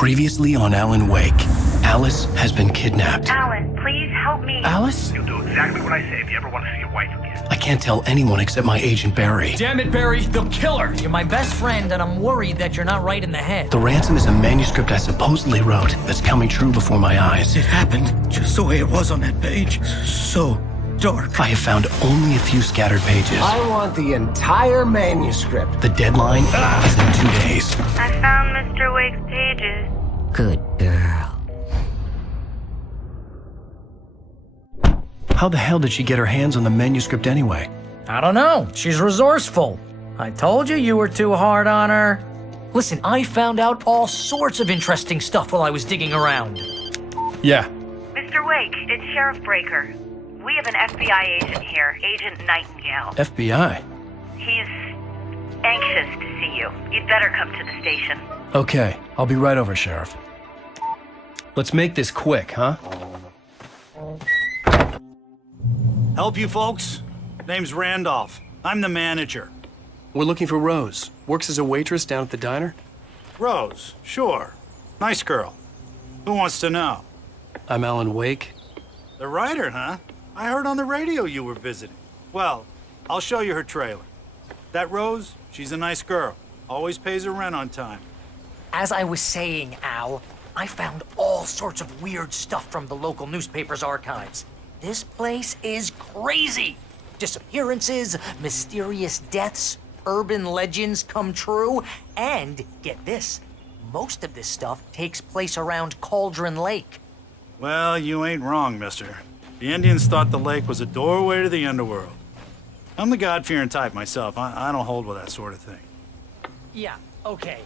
Previously on Alan Wake, Alice has been kidnapped. Alan, please help me. Alice? You'll do exactly what I say if you ever want to see your wife again. I can't tell anyone except my agent Barry. Damn it, Barry, they'll kill her! You're my best friend, and I'm worried that you're not right in the head. The ransom is a manuscript I supposedly wrote that's coming true before my eyes. It happened just the way it was on that page. So dark. I have found only a few scattered pages. I want the entire manuscript. The deadline is in 2 days. I found Mr. Wake's pages. Good girl. How the hell did she get her hands on the manuscript anyway? I don't know. She's resourceful. I told you were too hard on her. Listen, I found out all sorts of interesting stuff while I was digging around. Yeah. Mr. Wake, it's Sheriff Breaker. We have an FBI agent here, Agent Nightingale. FBI? He's anxious to see you. You'd better come to the station. Okay, I'll be right over, Sheriff. Let's make this quick, huh? Help you folks? Name's Randolph. I'm the manager. We're looking for Rose. Works as a waitress down at the diner. Rose, sure. Nice girl. Who wants to know? I'm Alan Wake. The writer, huh? I heard on the radio you were visiting. Well, I'll show you her trailer. That Rose, she's a nice girl. Always pays her rent on time. As I was saying, Al, I found all sorts of weird stuff from the local newspaper's archives. This place is crazy. Disappearances, mysterious deaths, urban legends come true, and get this, most of this stuff takes place around Cauldron Lake. Well, you ain't wrong, mister. The Indians thought the lake was a doorway to the underworld. I'm the God-fearing type myself. I don't hold with that sort of thing. Yeah, okay.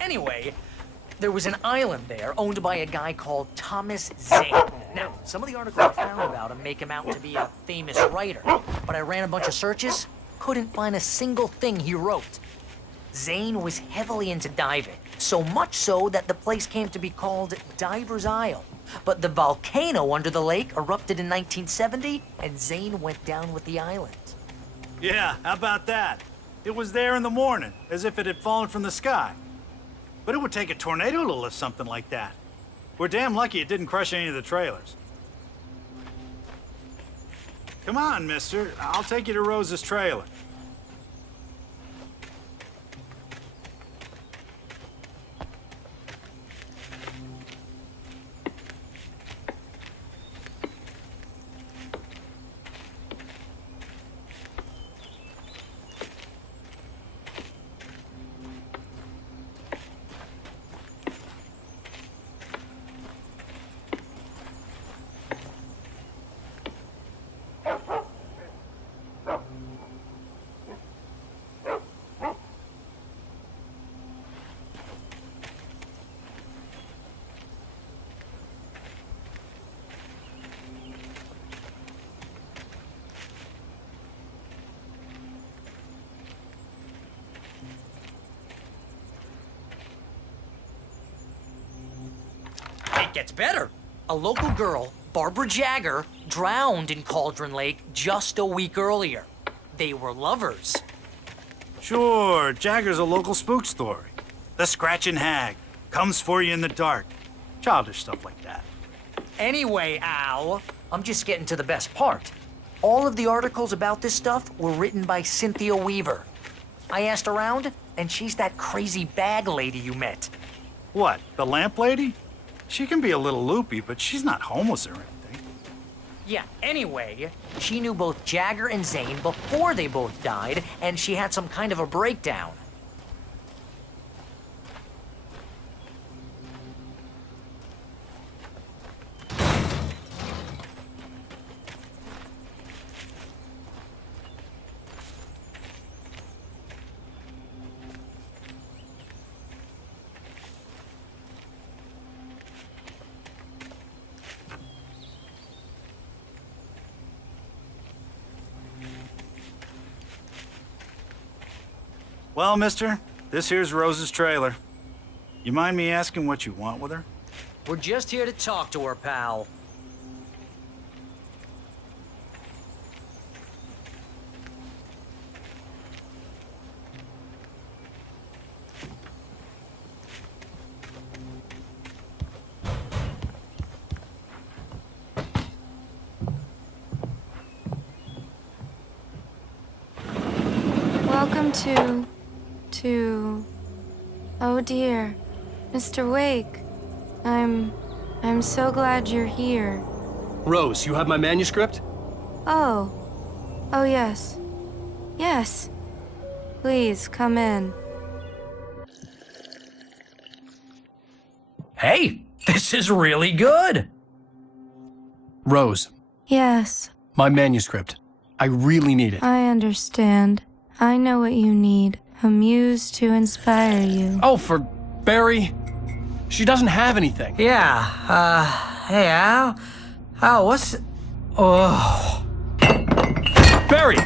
Anyway, there was an island there owned by a guy called Thomas Zane. Now, some of the articles I found about him make him out to be a famous writer, but I ran a bunch of searches, couldn't find a single thing he wrote. Zane was heavily into diving, so much so that the place came to be called Diver's Isle. But the volcano under the lake erupted in 1970, and Zane went down with the island. Yeah, how about that? It was there in the morning, as if it had fallen from the sky. But it would take a tornado to lift something like that. We're damn lucky it didn't crush any of the trailers. Come on, mister. I'll take you to Rose's trailer. It gets better. A local girl, Barbara Jagger, drowned in Cauldron Lake just a week earlier. They were lovers. Sure, Jagger's a local spook story. The Scratching Hag comes for you in the dark. Childish stuff like that. Anyway, Al, I'm just getting to the best part. All of the articles about this stuff were written by Cynthia Weaver. I asked around, and she's that crazy bag lady you met. What, the lamp lady? She can be a little loopy, but she's not homeless or anything. Yeah, anyway, she knew both Jagger and Zane before they both died, and she had some kind of a breakdown. Well, mister, this here's Rose's trailer. You mind me asking what you want with her? We're just here to talk to her, pal. to... Oh dear, Mr. Wake. I'm so glad you're here. Rose, you have my manuscript? Oh. Oh, yes. Yes. Please, come in. Hey, this is really good! Rose, Yes, my manuscript. I really need it. I understand. I know what you need. A muse to inspire you. Oh, for Barry? She doesn't have anything. Yeah, hey, Al? Al, what's... Oh... Barry!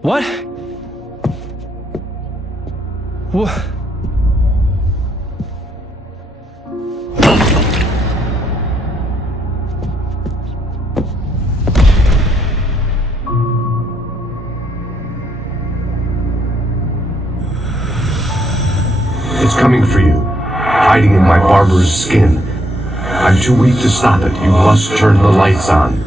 What? What? It's coming for you, hiding in my barber's skin. I'm too weak to stop it. You must turn the lights on.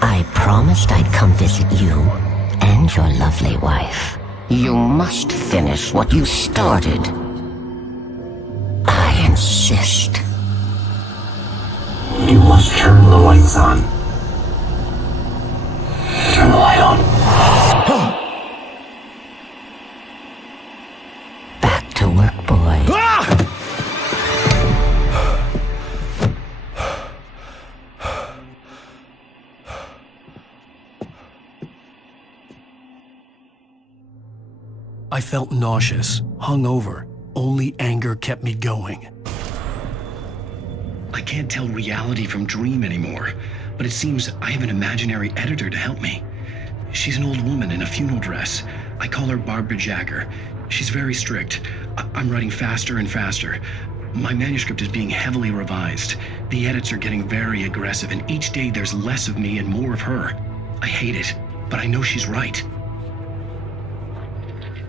I promised I'd come visit you and your lovely wife. You must finish what you started. I insist. You must turn the lights on. Turn the light on. Back to work, boy. I felt nauseous, hungover. Only anger kept me going. I can't tell reality from dream anymore, but it seems I have an imaginary editor to help me. She's an old woman in a funeral dress. I call her Barbara Jagger. She's very strict. I'm writing faster and faster. My manuscript is being heavily revised. The edits are getting very aggressive, and each day there's less of me and more of her. I hate it, but I know she's right.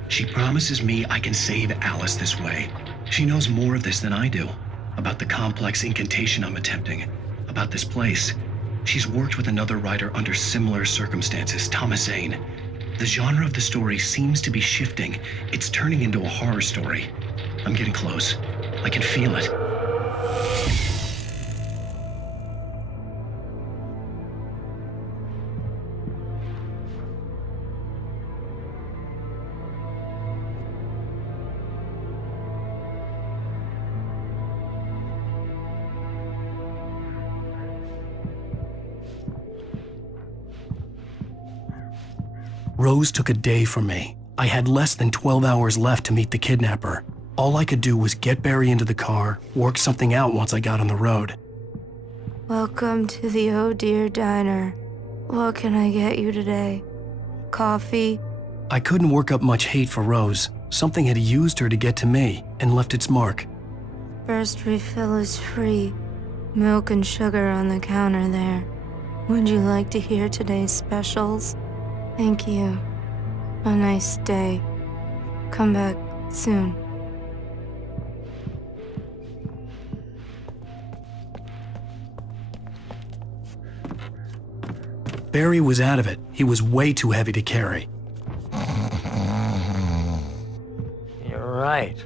She promises me I can save Alice this way. She knows more of this than I do. About the complex incantation I'm attempting. About this place. She's worked with another writer under similar circumstances, Thomas Zane. The genre of the story seems to be shifting. It's turning into a horror story. I'm getting close. I can feel it. Rose took a day from me. I had less than 12 hours left to meet the kidnapper. All I could do was get Barry into the car, work something out once I got on the road. Welcome to the Oh Dear Diner. What can I get you today? Coffee? I couldn't work up much hate for Rose. Something had used her to get to me and left its mark. First refill is free. Milk and sugar on the counter there. Would you like to hear today's specials? Thank you. A nice day. Come back soon. Barry was out of it. He was way too heavy to carry. You're right.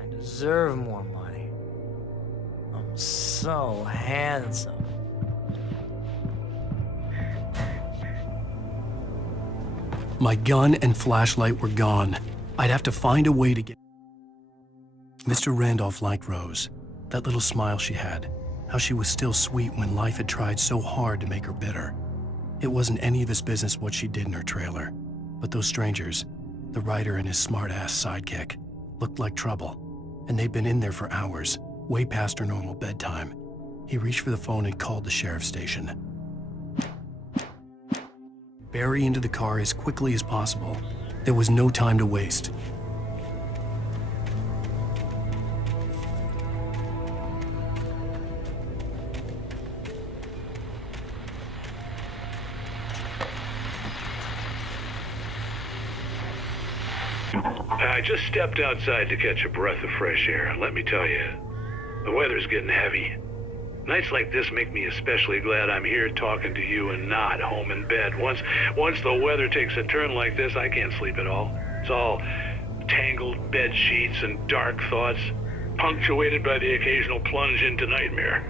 I deserve more money. I'm so handsome. My gun and flashlight were gone. I'd have to find a way to get... Mr. Randolph liked Rose. That little smile she had. How she was still sweet when life had tried so hard to make her bitter. It wasn't any of his business what she did in her trailer. But those strangers, the writer and his smart-ass sidekick, looked like trouble. And they'd been in there for hours, way past her normal bedtime. He reached for the phone and called the sheriff's station. Barry into the car as quickly as possible. There was no time to waste. I just stepped outside to catch a breath of fresh air. Let me tell you, the weather's getting heavy. Nights like this make me especially glad I'm here talking to you and not home in bed. Once the weather takes a turn like this, I can't sleep at all. It's all tangled bed sheets and dark thoughts, punctuated by the occasional plunge into nightmare.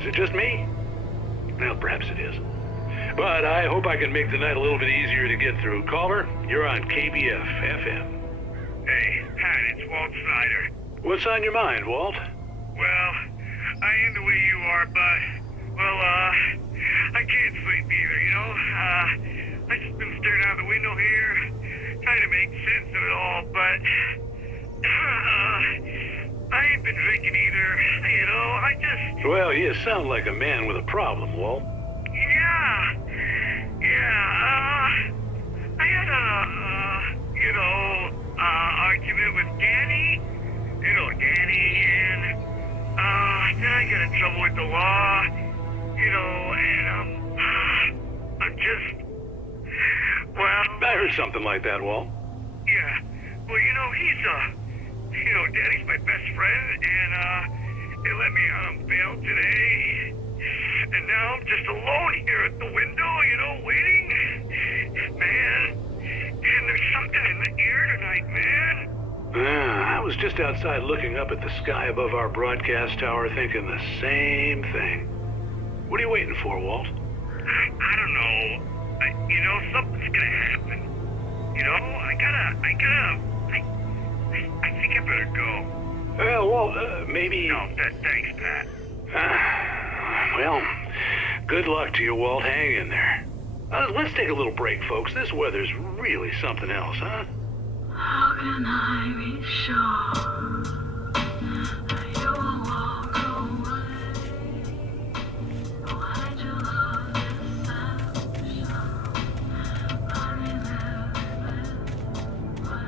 Is it just me? Well, perhaps it is. But I hope I can make the night a little bit easier to get through. Caller, you're on KBF FM. Hey, Pat, it's Walt Snyder. What's on your mind, Walt? Well, I am the way you are, but, well, I can't sleep either, you know? I just been staring out the window here, trying to make sense of it all, but, I ain't been drinking either, you know? I just... Well, you sound like a man with a problem, Walt. Yeah, I had argument with Danny, and, then I got in trouble with the law, and, I'm just, well... I heard something like that, Walt. Yeah, well, Danny's my best friend, and, they let me out on bail today, and now I'm just alone here at the window, waiting. Man, and there's something in the air tonight, man. I was just outside looking up at the sky above our broadcast tower thinking the same thing. What are you waiting for, Walt? I don't know. Something's gonna happen. I think I better go. Well, Walt, maybe... No, thanks, Pat. Well, good luck to you, Walt. Hang in there. Let's take a little break, folks. This weather's really something else, huh? How can I be sure you won't walk away? Why'd you love deception? Money lives this way.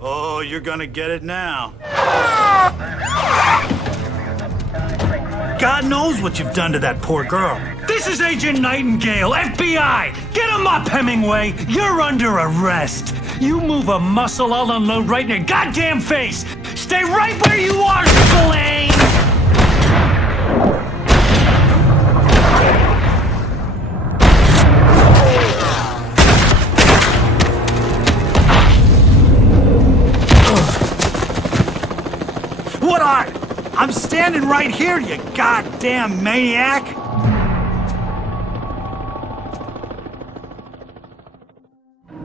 Oh, you're gonna get it now. God knows what you've done to that poor girl. This is Agent Nightingale, FBI! Get him up, Hemingway! You're under arrest! You move a muscle, I'll unload right in your goddamn face! Stay right where you are, Spillane! What are? I'm standing right here, you goddamn maniac!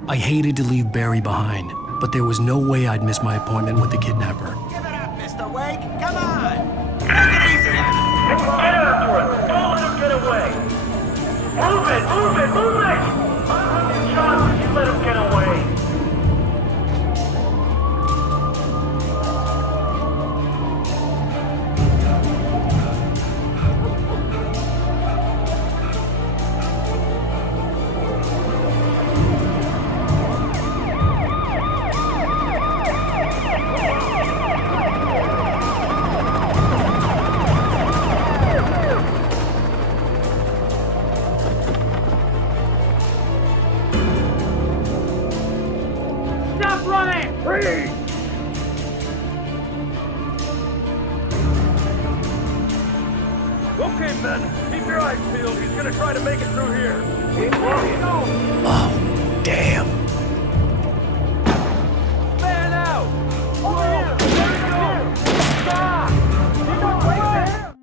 I hated to leave Barry behind, but there was no way I'd miss my appointment with the kidnapper. Give it up, Mr. Wake! Come on! Take it easy! Get after it! Don't let him get away! Move it! Move it! Move it! I'll have you shot if you let him get away! Okay, men. Keep your eyes peeled. He's gonna try to make it through here. Oh, damn. Man out! Over here! There you go! Stop! He's right there!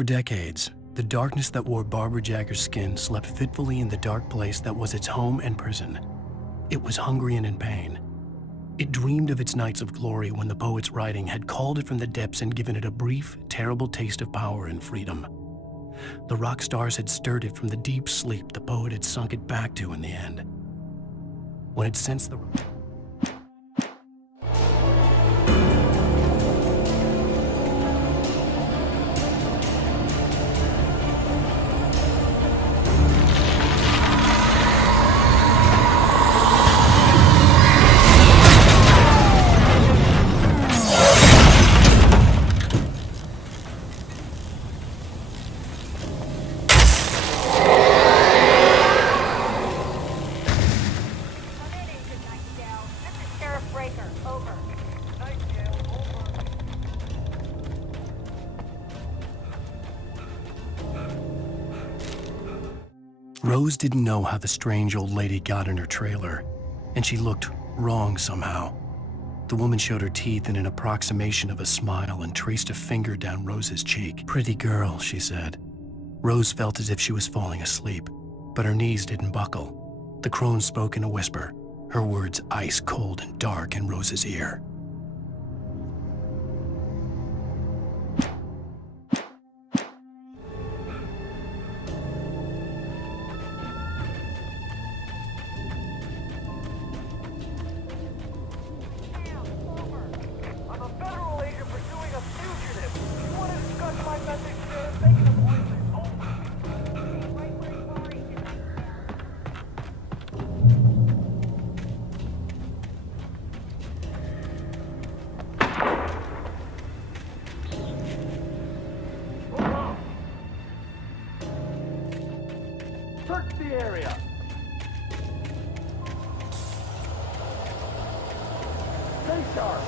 For decades, the darkness that wore Barbara Jagger's skin slept fitfully in the dark place that was its home and prison. It was hungry and in pain. It dreamed of its nights of glory when the poet's writing had called it from the depths and given it a brief, terrible taste of power and freedom. The rock stars had stirred it from the deep sleep the poet had sunk it back to in the end. When it sensed the... Rose didn't know how the strange old lady got in her trailer, and she looked wrong somehow. The woman showed her teeth in an approximation of a smile and traced a finger down Rose's cheek. "Pretty girl," she said. Rose felt as if she was falling asleep, but her knees didn't buckle. The crone spoke in a whisper, her words ice cold and dark in Rose's ear. Search the area. Stay sharp.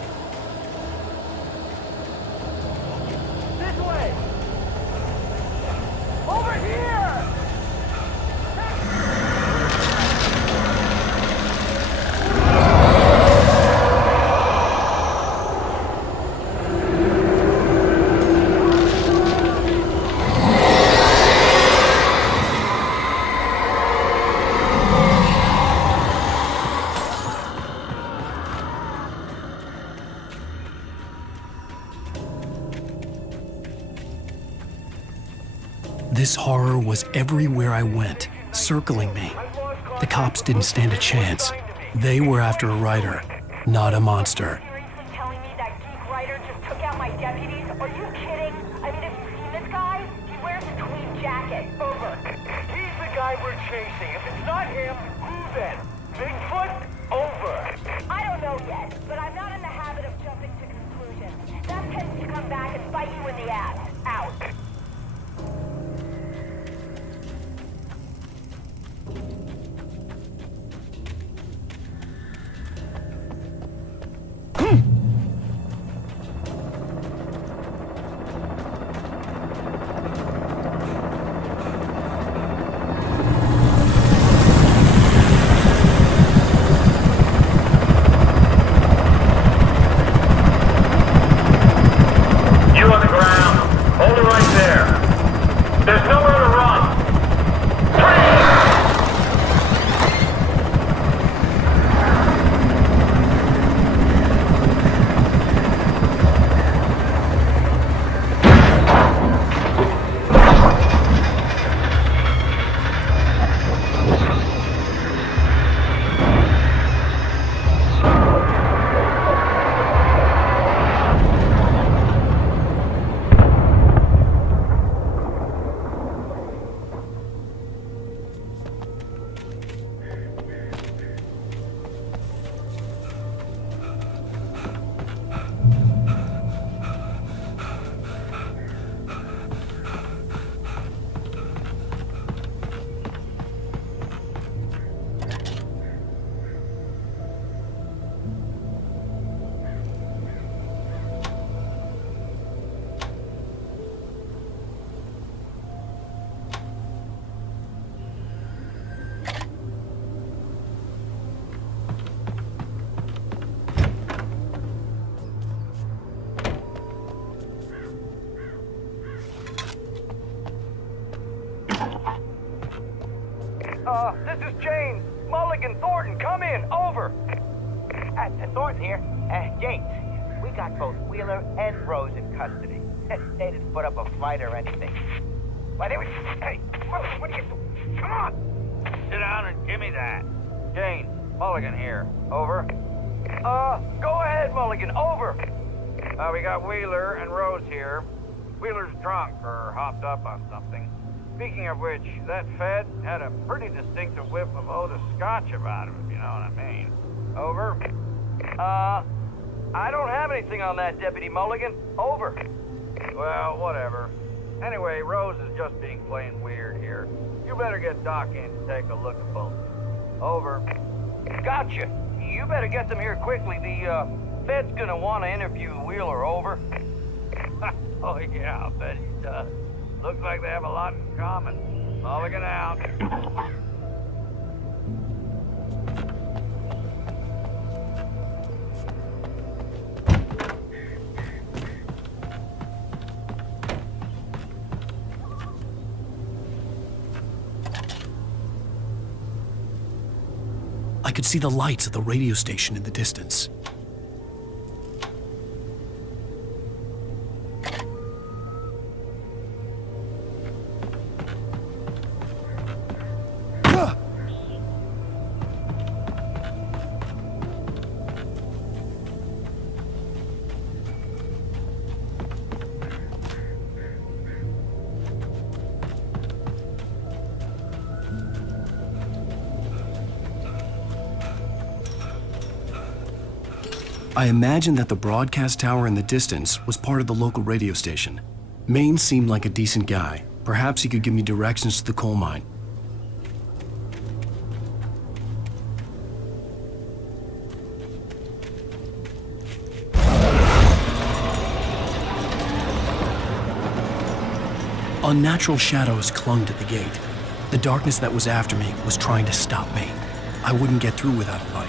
This way. Over here. This horror was everywhere I went, circling me. The cops didn't stand a chance. They were after a writer, not a monster. Telling me that geek writer just took out my deputies? Are you kidding? I mean, have you seen this guy? He wears a tweed jacket. Over. He's the guy we're chasing. If it's not him, who then? Bigfoot? Over. I don't know yet, but I'm not in the habit of jumping to conclusions. That tends to come back and bite you in the ass. Out. You on the ground. This is James. Mulligan, Thornton, come in. Over. Thornton here. James, we got both Wheeler and Rose in custody. They didn't put up a fight or anything. Why, they were... Hey, Mulligan, what are you doing? Come on! Sit down and give me that. James, Mulligan here. Over. Go ahead, Mulligan. Over. We got Wheeler and Rose here. Wheeler's drunk or hopped up on something. Speaking of which, that Fed had a pretty distinctive whiff of Otis Scotch about him, if you know what I mean. Over. I don't have anything on that, Deputy Mulligan. Over. Well, whatever. Anyway, Rose is just being plain weird here. You better get Doc in to take a look at both. Over. Gotcha. You better get them here quickly. The, Fed's gonna want to interview Wheeler. Over. Oh, yeah, I'll bet he does. Looks like they have a lot in common. Mulligan out. I could see the lights of the radio station in the distance. I imagined that the broadcast tower in the distance was part of the local radio station. Maine seemed like a decent guy. Perhaps he could give me directions to the coal mine. Unnatural shadows clung to the gate. The darkness that was after me was trying to stop me. I wouldn't get through without a light.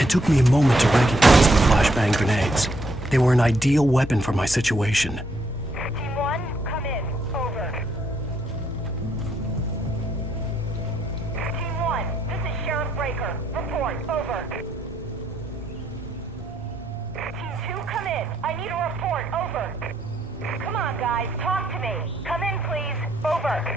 It took me a moment to recognize the flashbang grenades. They were an ideal weapon for my situation. Team 1, come in. Over. Team 1, this is Sheriff Breaker. Report. Over. Team 2, come in. I need a report. Over. Come on, guys. Talk to me. Come in, please. Over.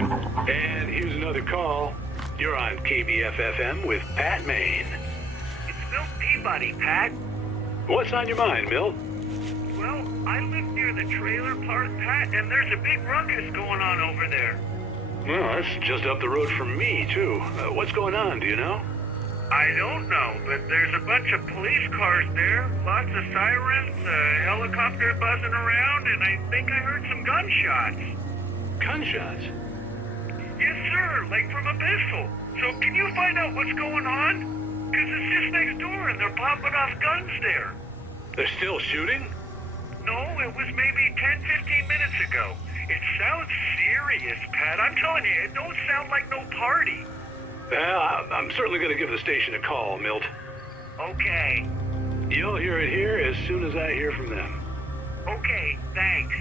And here's another call. You're on KBF-FM with Pat Maine. It's Milt Peabody, Pat. What's on your mind, Milt? Well, I live near the trailer park, Pat, and there's a big ruckus going on over there. Well, that's just up the road from me, too. What's going on, do you know? I don't know, but there's a bunch of police cars there, lots of sirens, a helicopter buzzing around, and I think I heard some gunshots. Gunshots? Yes, sir, like from a pistol. So can you find out what's going on? Because it's just next door and they're popping off guns there. They're still shooting? No, it was maybe 10, 15 minutes ago. It sounds serious, Pat. I'm telling you, it don't sound like no party. Well, I'm certainly going to give the station a call, Milt. Okay. You'll hear it here as soon as I hear from them. Okay, thanks.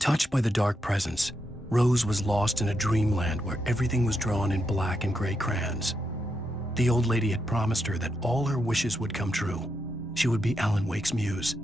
Touched by the dark presence, Rose was lost in a dreamland where everything was drawn in black and gray crayons. The old lady had promised her that all her wishes would come true. She would be Alan Wake's muse.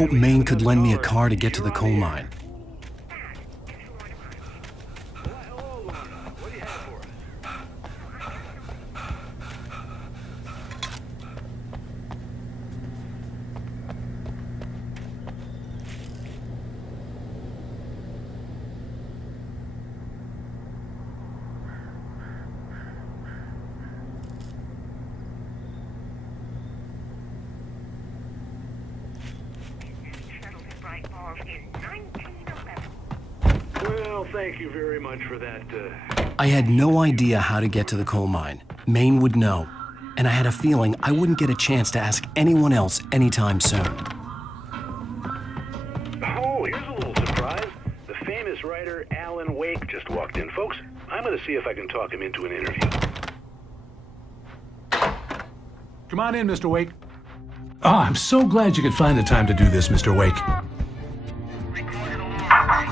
hoped Maine could lend me a car to get to the coal mine. Well, thank you very much for that. I had no idea how to get to the coal mine. Maine would know, and I had a feeling I wouldn't get a chance to ask anyone else anytime soon. Oh, here's a little surprise. The famous writer Alan Wake just walked in. Folks, I'm going to see if I can talk him into an interview. Come on in, Mr. Wake. Oh, I'm so glad you could find the time to do this, Mr. Wake.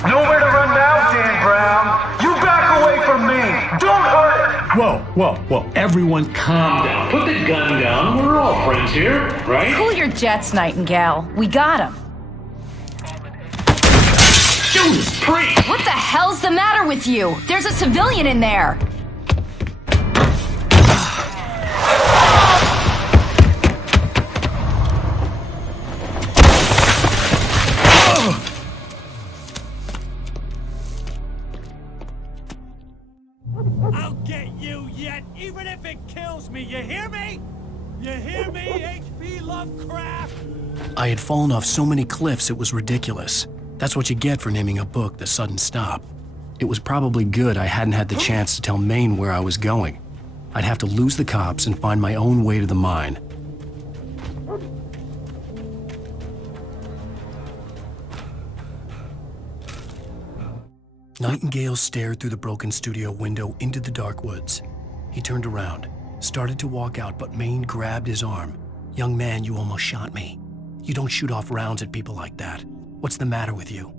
Nowhere to run now, Dan Brown. You back away from me. Don't hurt it. Whoa. Everyone calm down. Put the gun down. We're all friends here, right? Cool your jets, Nightingale. We got him. Judas Priest! What the hell's the matter with you? There's a civilian in there. I'll get you yet, even if it kills me. You hear me? You hear me, H.P. Lovecraft? I had fallen off so many cliffs it was ridiculous. That's what you get for naming a book The Sudden Stop. It was probably good I hadn't had the chance to tell Maine where I was going. I'd have to lose the cops and find my own way to the mine. Nightingale stared through the broken studio window into the dark woods. He turned around, started to walk out, but Maine grabbed his arm. "Young man, you almost shot me. You don't shoot off rounds at people like that. What's the matter with you?"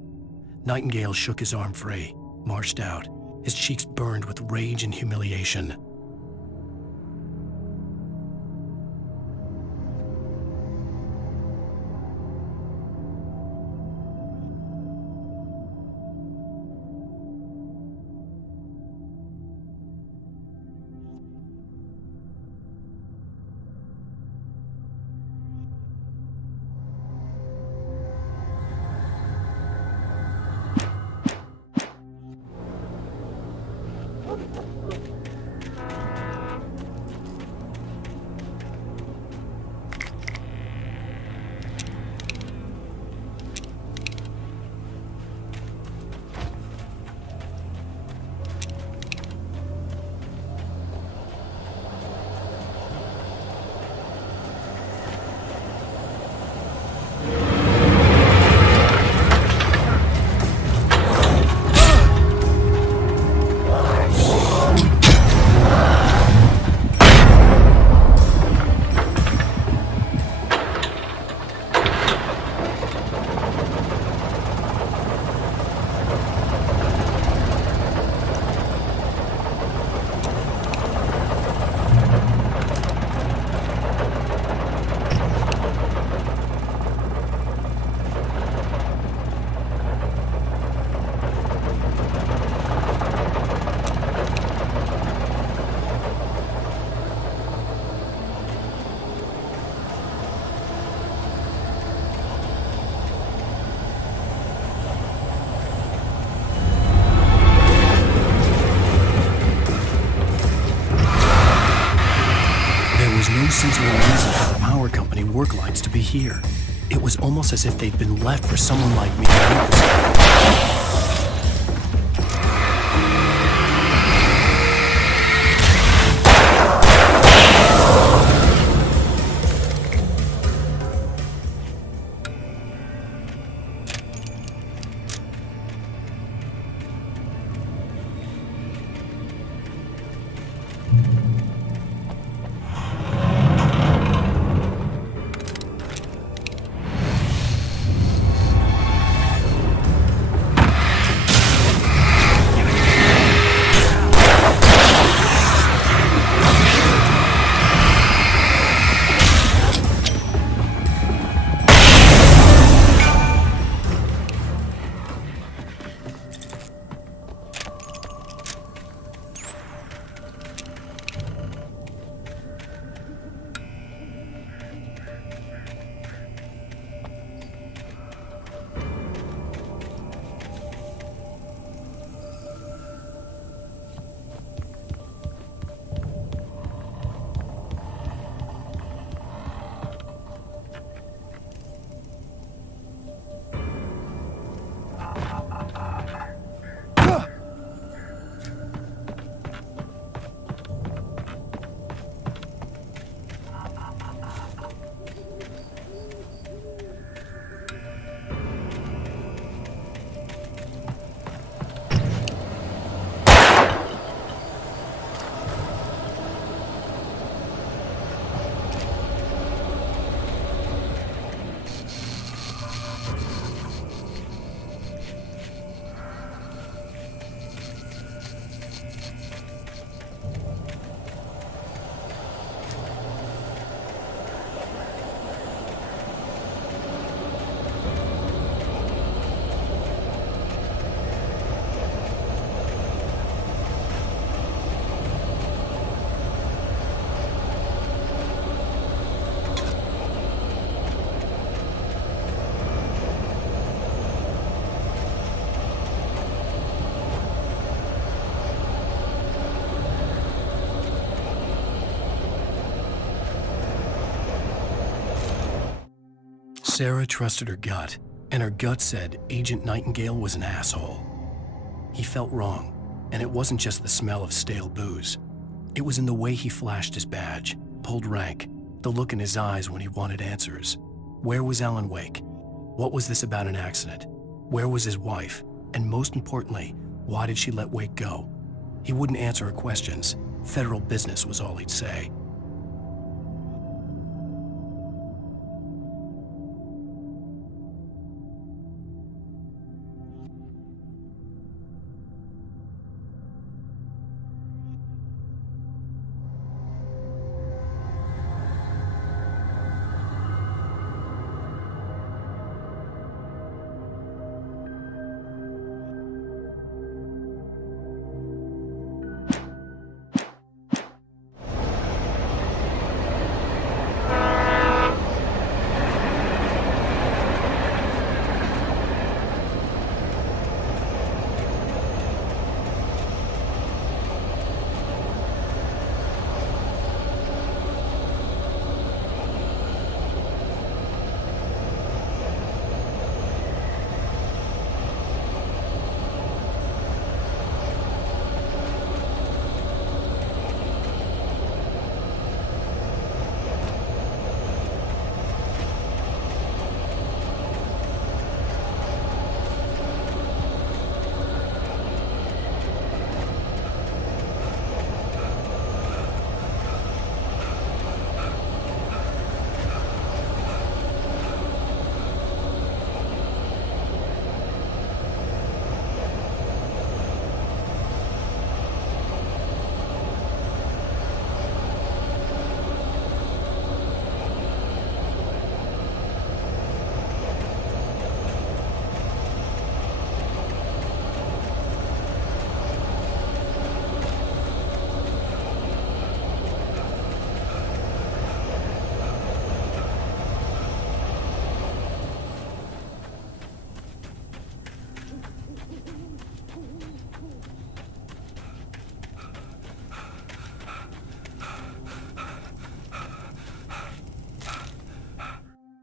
Nightingale shook his arm free, marched out. His cheeks burned with rage and humiliation. Sensible reason for the power company work lights to be here. It was almost as if they'd been left for someone like me to use. Sarah trusted her gut, and her gut said Agent Nightingale was an asshole. He felt wrong, and it wasn't just the smell of stale booze. It was in the way he flashed his badge, pulled rank, the look in his eyes when he wanted answers. Where was Alan Wake? What was this about an accident? Where was his wife? And most importantly, why did she let Wake go? He wouldn't answer her questions. Federal business was all he'd say.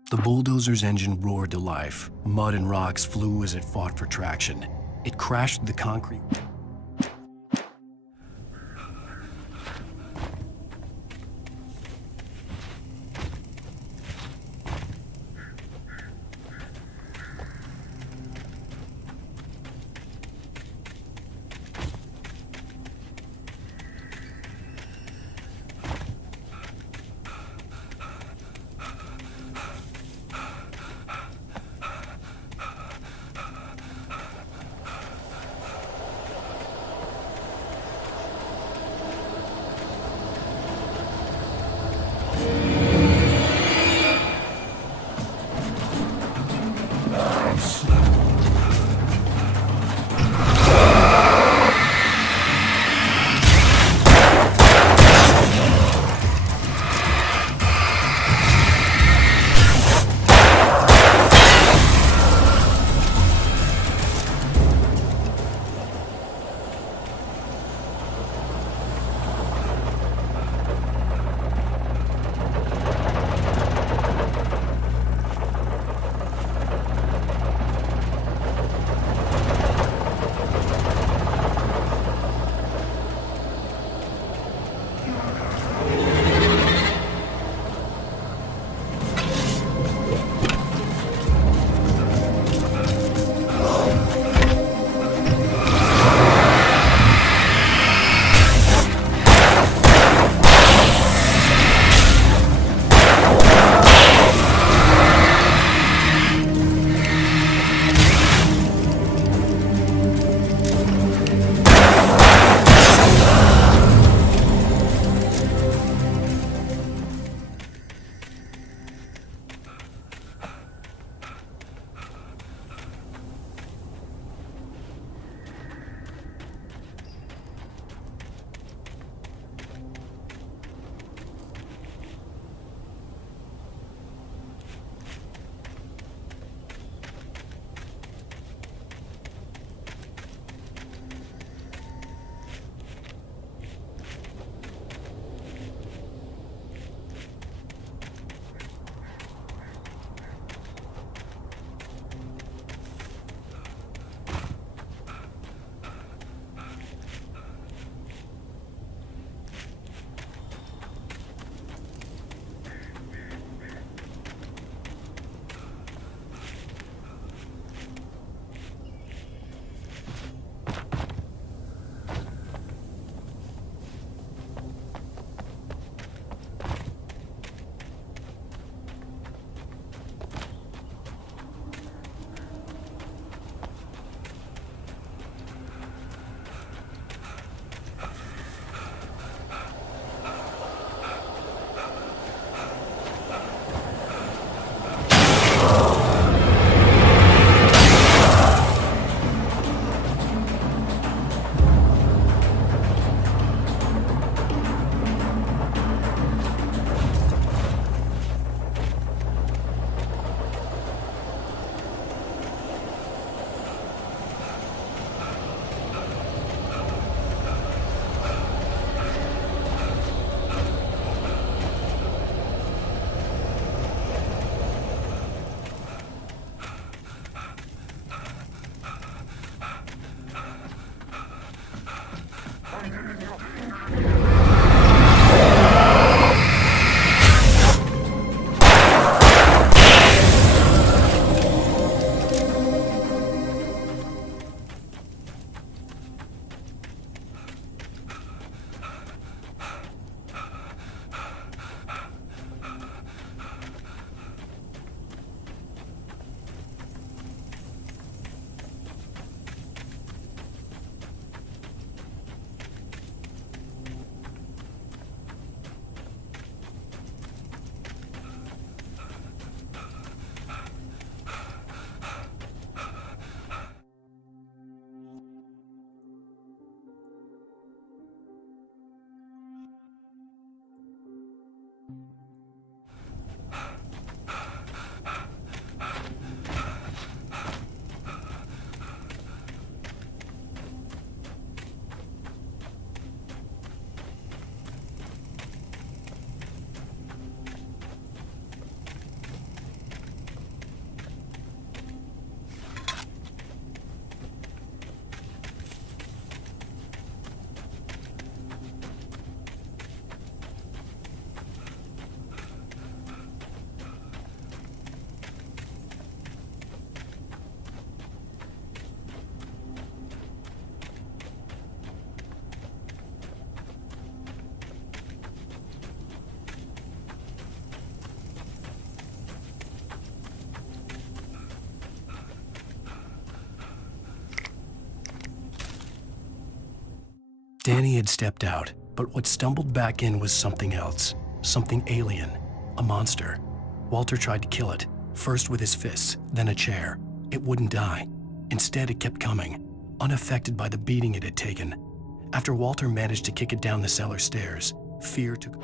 The bulldozer's engine roared to life. Mud and rocks flew as it fought for traction. It crashed through the concrete. Danny had stepped out, but what stumbled back in was something else. Something alien. A monster. Walter tried to kill it, first with his fists, then a chair. It wouldn't die. Instead, it kept coming, unaffected by the beating it had taken. After Walter managed to kick it down the cellar stairs, fear took...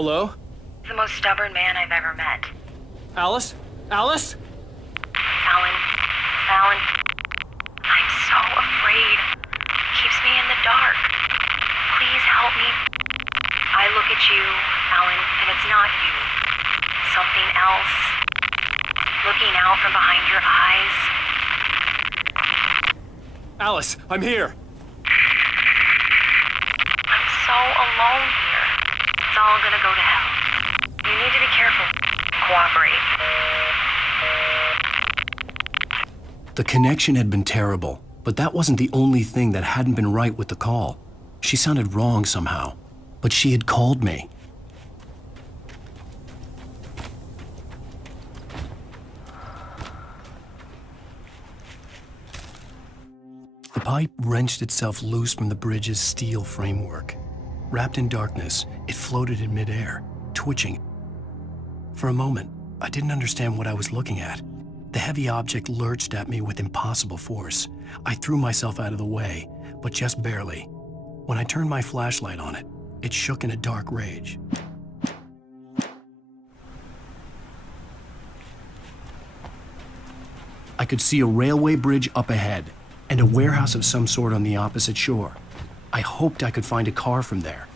Hello? The most stubborn man I've ever met. Alice? Alice? Alan. Alan. I'm so afraid. Keeps me in the dark. Please help me. I look at you, Alan, and it's not you. Something else. Looking out from behind your eyes. Alice, I'm here. I'm so alone here. It's all gonna go to hell. You need to be careful. Cooperate. The connection had been terrible, but that wasn't the only thing that hadn't been right with the call. She sounded wrong somehow, but she had called me. pipe wrenched itself loose from the bridge's steel framework. Wrapped in darkness, it floated in midair, twitching. For a moment, I didn't understand what I was looking at. The heavy object lurched at me with impossible force. I threw myself out of the way, but just barely. When I turned my flashlight on it, it shook in a dark rage. I could see a railway bridge up ahead and a warehouse of some sort on the opposite shore. I hoped I could find a car from there.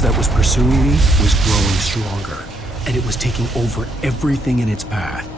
That was pursuing me was growing stronger, and it was taking over everything in its path.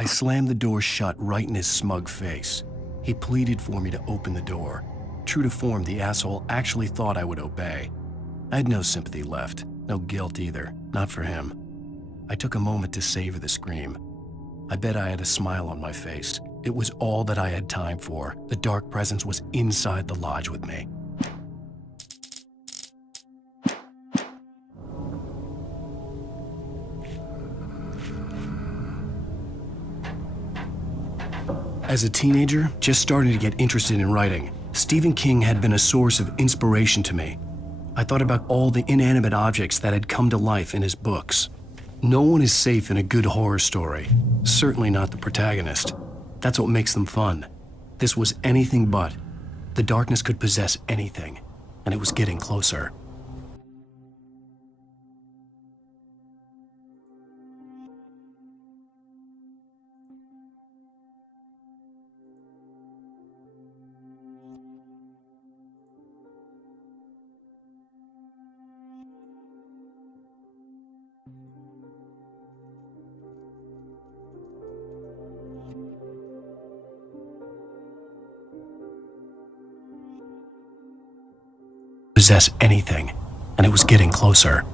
I slammed the door shut right in his smug face. He pleaded for me to open the door. True to form, the asshole actually thought I would obey. I had no sympathy left, no guilt either, not for him. I took a moment to savor the scream. I bet I had a smile on my face. It was all that I had time for. The dark presence was inside the lodge with me. As a teenager, just starting to get interested in writing, Stephen King had been a source of inspiration to me. I thought about all the inanimate objects that had come to life in his books. No one is safe in a good horror story, certainly not the protagonist. That's what makes them fun. This was anything but. The darkness could possess anything, and it was getting closer. Possess anything, and it was getting closer.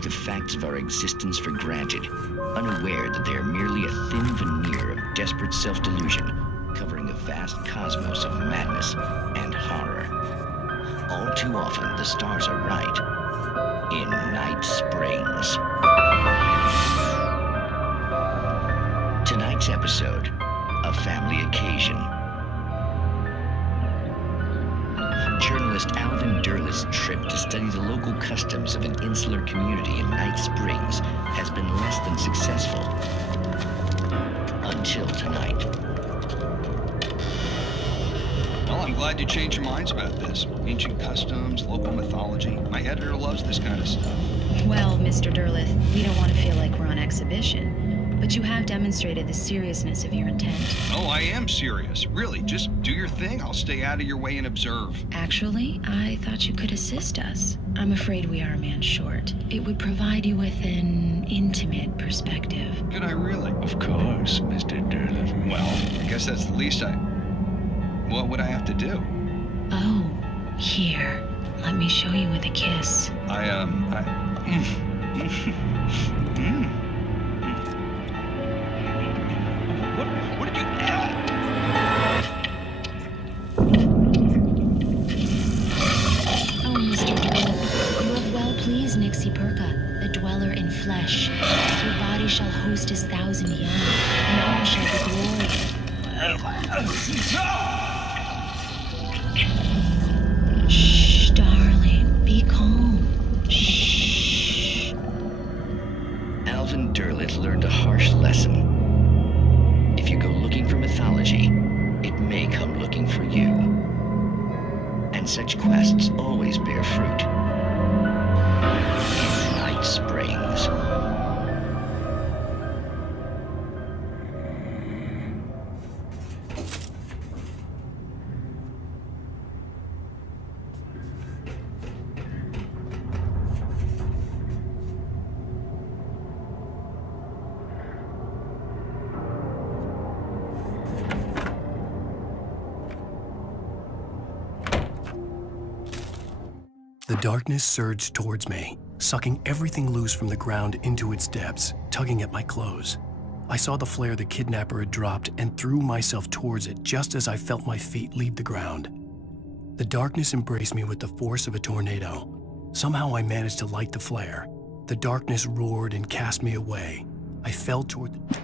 take the facts of our existence for granted, unaware that they are merely a thin veneer of desperate self-delusion, covering a vast cosmos of madness and horror. All too often, the stars are right. In Night Springs. Tonight's episode, a family occasion. Journalist Alvin Derlett's trip to study the local customs of an insular community in Night Springs has been less than successful. Until tonight. Well, I'm glad you changed your minds about this. Ancient customs, local mythology. My editor loves this kind of stuff. Well, Mr. Derleth, we don't want to feel like we're on exhibition, but you have demonstrated the seriousness of your intent. Oh, I am serious. Really, just do your thing. I'll stay out of your way and observe. Actually, I thought you could assist us. I'm afraid we are a man short. It would provide you with an intimate perspective. Could I really? Of course, Mr. Derleth. Well, I guess that's the least What would I have to do? Oh, here. Let me show you with a kiss. What did you... Oh, Mr. Derleth, you have well pleased Nixie Perka, the dweller in flesh. Your body shall host his 1,000 young, and all shall be glory. Shh, darling, be calm. Shh. Alvin Derleth learned a harsh lesson. If you go looking for mythology, it may come looking for you. And such quests always bear fruit. In Night Springs. The darkness surged towards me, sucking everything loose from the ground into its depths, tugging at my clothes. I saw the flare the kidnapper had dropped and threw myself towards it just as I felt my feet leave the ground. The darkness embraced me with the force of a tornado. Somehow I managed to light the flare. The darkness roared and cast me away. I fell toward the...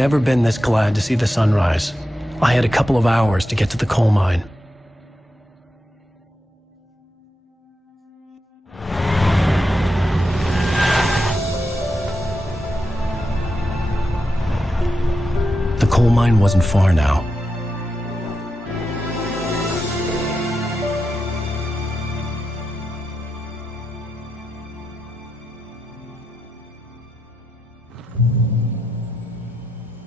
never been this glad to see the sunrise. I had a couple of hours to get to the coal mine. The coal mine wasn't far now.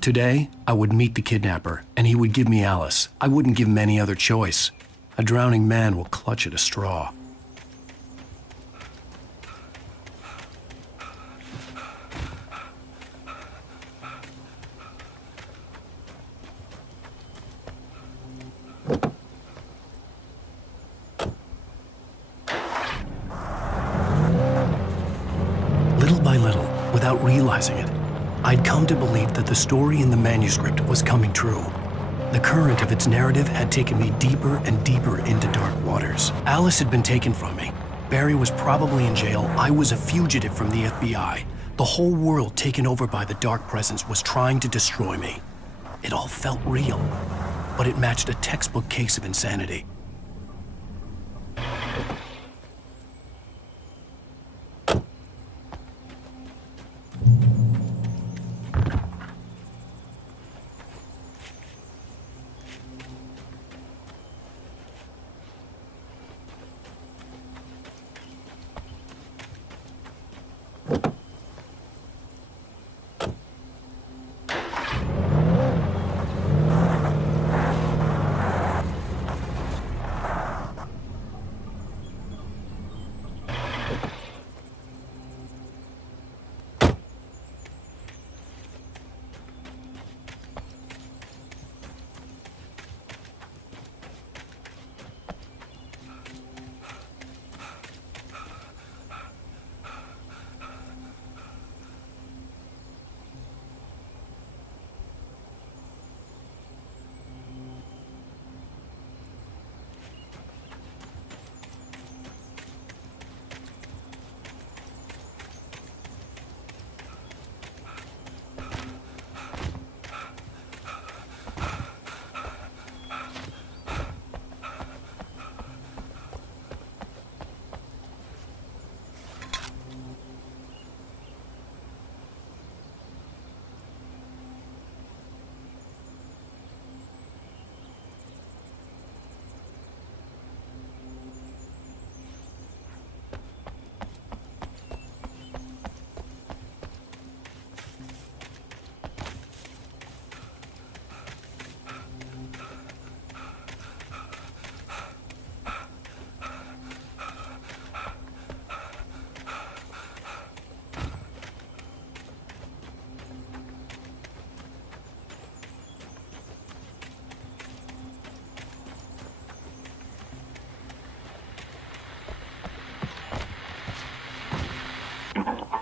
Today, I would meet the kidnapper, and he would give me Alice. I wouldn't give him any other choice. A drowning man will clutch at a straw. Little by little, without realizing it, I'd come to believe that the story in the manuscript was coming true. The current of its narrative had taken me deeper and deeper into dark waters. Alice had been taken from me. Barry was probably in jail. I was a fugitive from the FBI. The whole world taken over by the dark presence was trying to destroy me. It all felt real, but it matched a textbook case of insanity.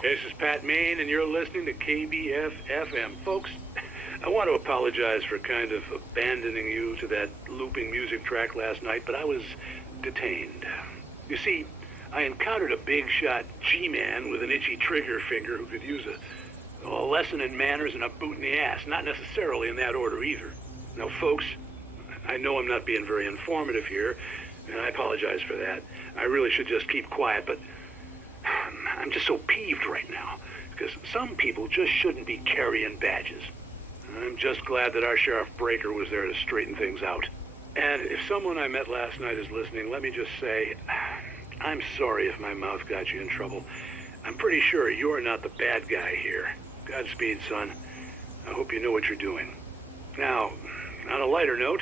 This is Pat Maine, and you're listening to KBF-FM. Folks, I want to apologize for kind of abandoning you to that looping music track last night, but I was detained. You see, I encountered a big-shot G-man with an itchy trigger finger who could use a lesson in manners and a boot in the ass. Not necessarily in that order, either. Now, folks, I know I'm not being very informative here, and I apologize for that. I really should just keep quiet, but I'm just so peeved right now, because some people just shouldn't be carrying badges. I'm just glad that our Sheriff Breaker was there to straighten things out. And if someone I met last night is listening, let me just say, I'm sorry if my mouth got you in trouble. I'm pretty sure you're not the bad guy here. Godspeed, son. I hope you know what you're doing. Now, on a lighter note,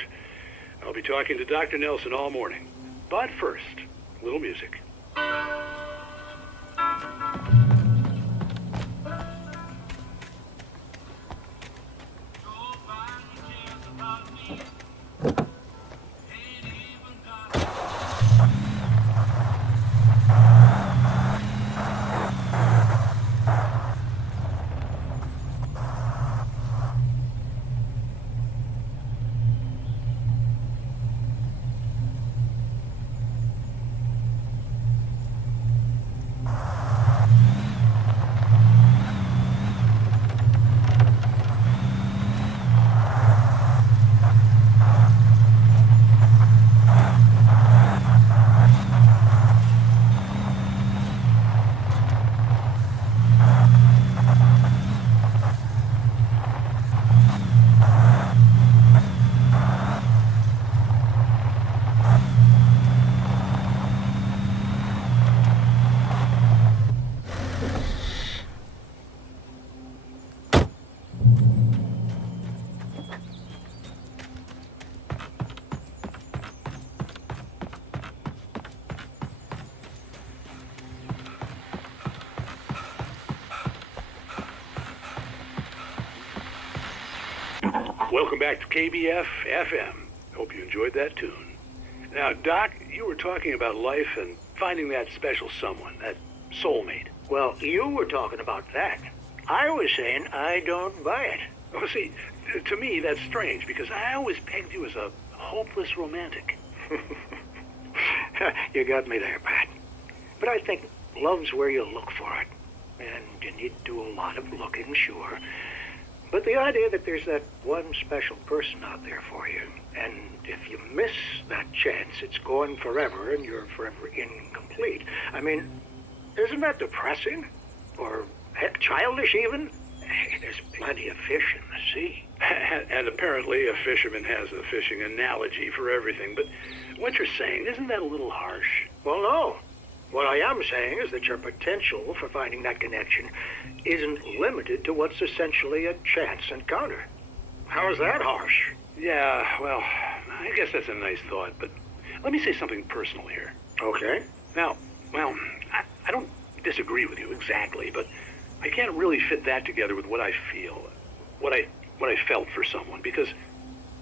I'll be talking to Dr. Nelson all morning. But first, a little music. welcome back to KBF FM. Hope you enjoyed that tune. Now, Doc, you were talking about life and finding that special someone, that soulmate. Well, you were talking about that. I was saying I don't buy it. Oh, see, to me, that's strange, because I always pegged you as a hopeless romantic. You got me there, Pat. But I think love's where you look for it. And you need to do a lot of looking, sure. But the idea that there's that one special person out there for you, and if you miss that chance, it's gone forever and you're forever incomplete. I mean, isn't that depressing? Or, heck, childish even? There's plenty of fish in the sea. And apparently a fisherman has a fishing analogy for everything, but what you're saying, isn't that a little harsh? Well, no. What I am saying is that your potential for finding that connection isn't limited to what's essentially a chance encounter. How is that harsh? Yeah, well, I guess that's a nice thought, but let me say something personal here. Okay. Now, well, I don't disagree with you exactly, but I can't really fit that together with what I feel, what I felt for someone, because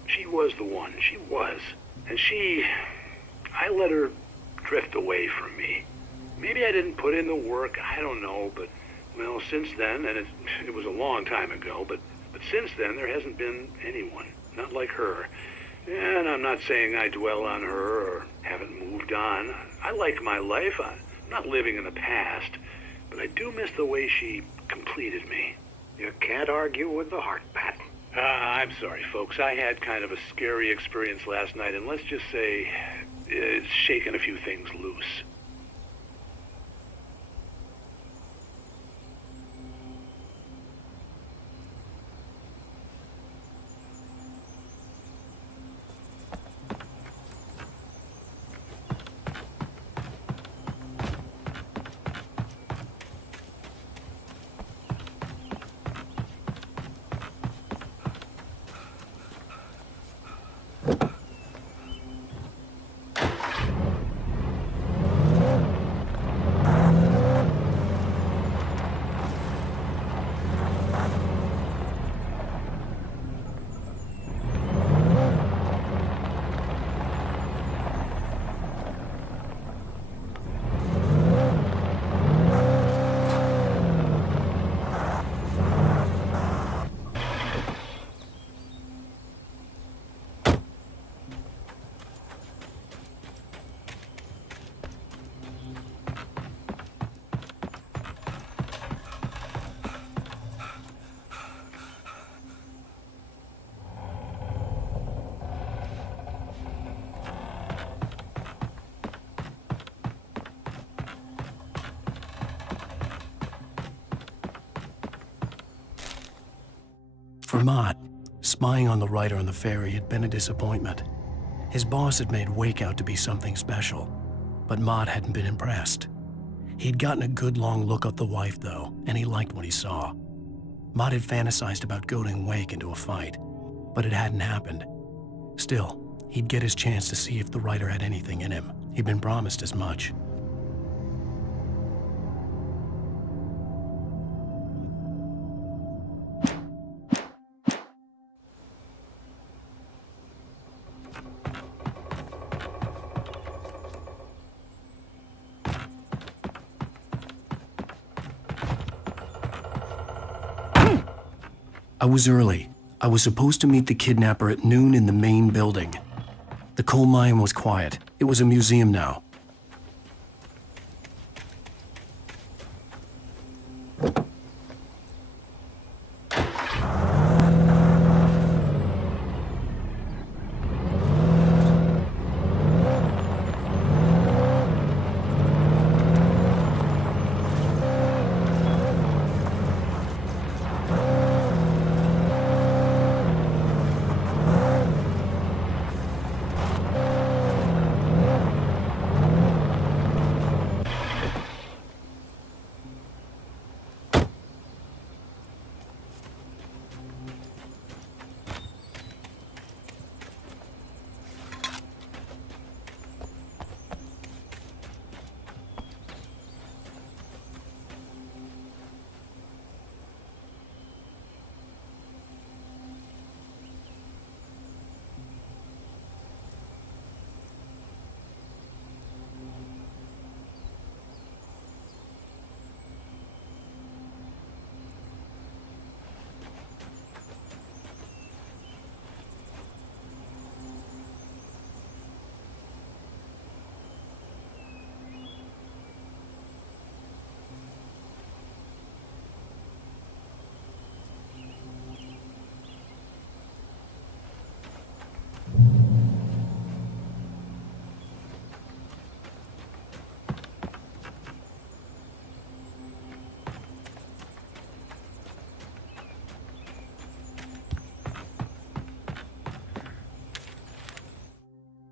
she was the one. She was. And I let her drift away from me. Maybe I didn't put in the work, I don't know, but, well, since then, and it was a long time ago, but since then there hasn't been anyone, not like her. And I'm not saying I dwell on her or haven't moved on. I like my life. I'm not living in the past, but I do miss the way she completed me. You can't argue with the heart, Pat. I'm sorry, folks. I had kind of a scary experience last night, and let's just say it's shaken a few things loose. For Mott, spying on the writer on the ferry had been a disappointment. His boss had made Wake out to be something special, but Mott hadn't been impressed. He'd gotten a good long look at the wife, though, and he liked what he saw. Mott had fantasized about goading Wake into a fight, but it hadn't happened. Still, he'd get his chance to see if the writer had anything in him. He'd been promised as much. I was early. I was supposed to meet the kidnapper at noon in the main building. The coal mine was quiet. It was a museum now.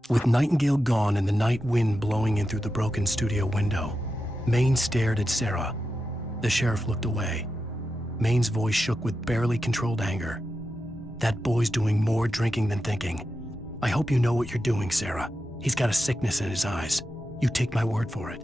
With Nightingale gone and the night wind blowing in through the broken studio window, Maine stared at Sarah. The sheriff looked away. Maine's voice shook with barely controlled anger. That boy's doing more drinking than thinking. I hope you know what you're doing, Sarah. He's got a sickness in his eyes. You take my word for it.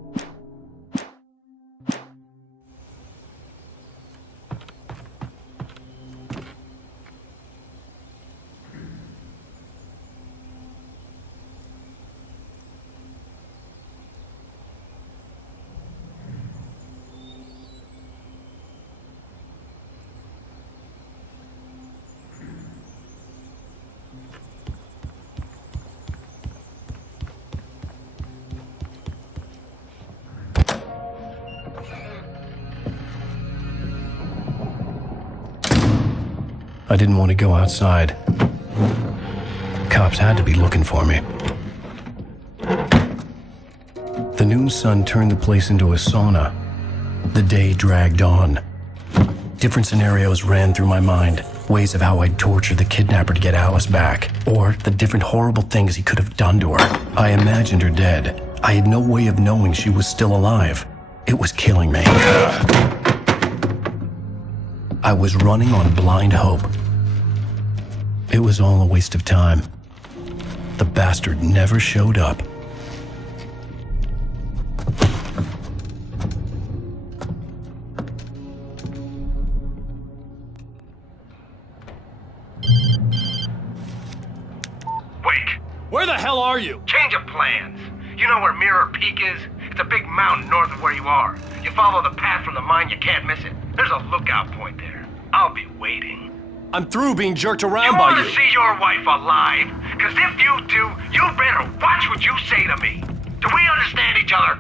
I didn't want to go outside. Cops had to be looking for me. The noon sun turned the place into a sauna. The day dragged on. Different scenarios ran through my mind. Ways of how I'd torture the kidnapper to get Alice back. Or the different horrible things he could have done to her. I imagined her dead. I had no way of knowing she was still alive. It was killing me. I was running on blind hope. It was all a waste of time. The bastard never showed up. Wake! Where the hell are you? Change of plans. You know where Mirror Peak is? It's a big mountain north of where you are. You follow the path from the mine, you can't miss it. There's a lookout point there. I'll be waiting. I'm through being jerked around by you. You want to see your wife alive? Because if you do, you better watch what you say to me. Do we understand each other?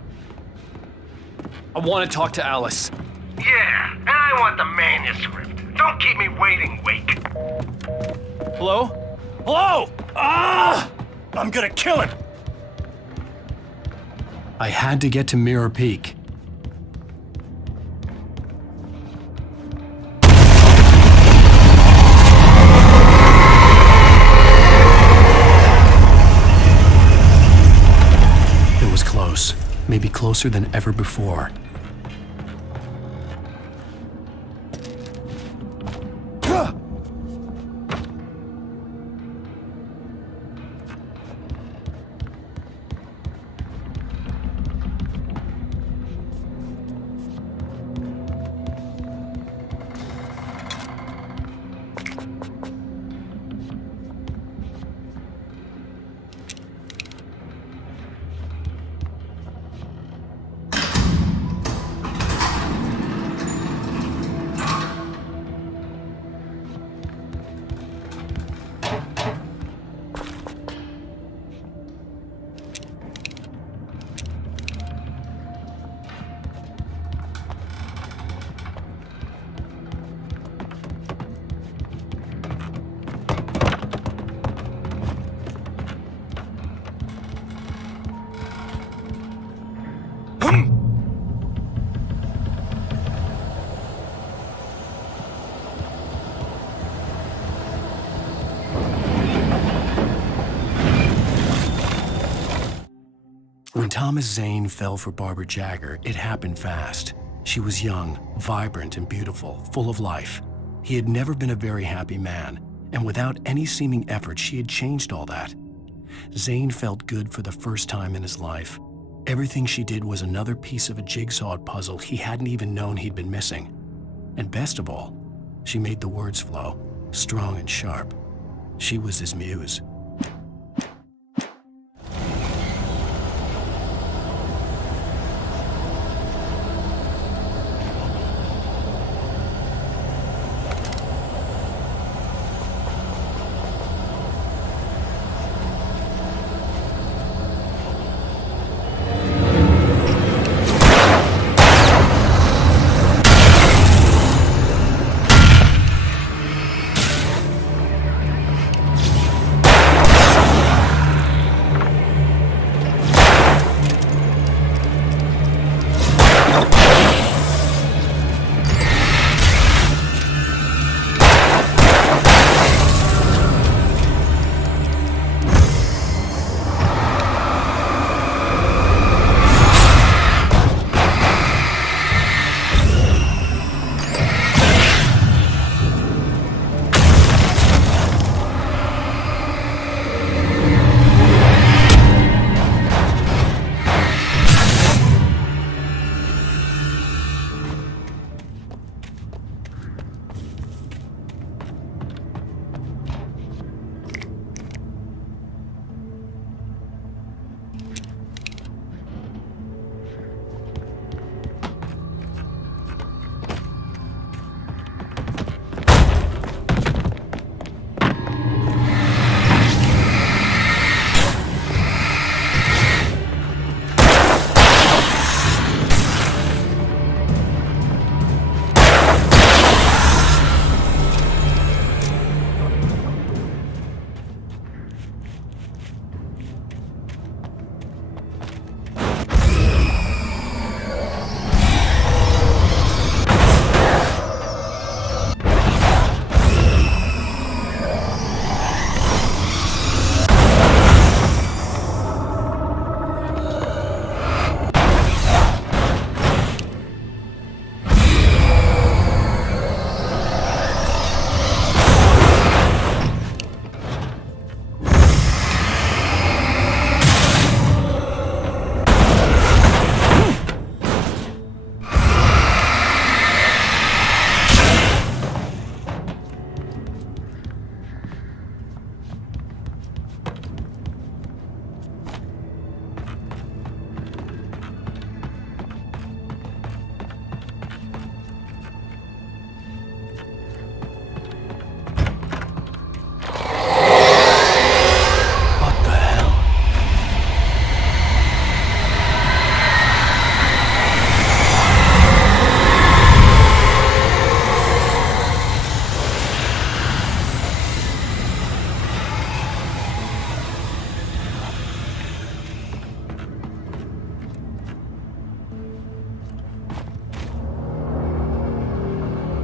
I want to talk to Alice. Yeah, and I want the manuscript. Don't keep me waiting, Wake. Hello? Hello? Ah! I'm gonna kill him. I had to get to Mirror Peak. It was close, maybe closer than ever before. When Thomas Zane fell for Barbara Jagger, it happened fast. She was young, vibrant, and beautiful, full of life. He had never been a very happy man, and without any seeming effort, she had changed all that. Zane felt good for the first time in his life. Everything she did was another piece of a jigsaw puzzle he hadn't even known he'd been missing. And best of all, she made the words flow, strong and sharp. She was his muse.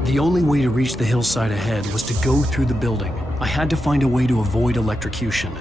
The only way to reach the hillside ahead was to go through the building. I had to find a way to avoid electrocution.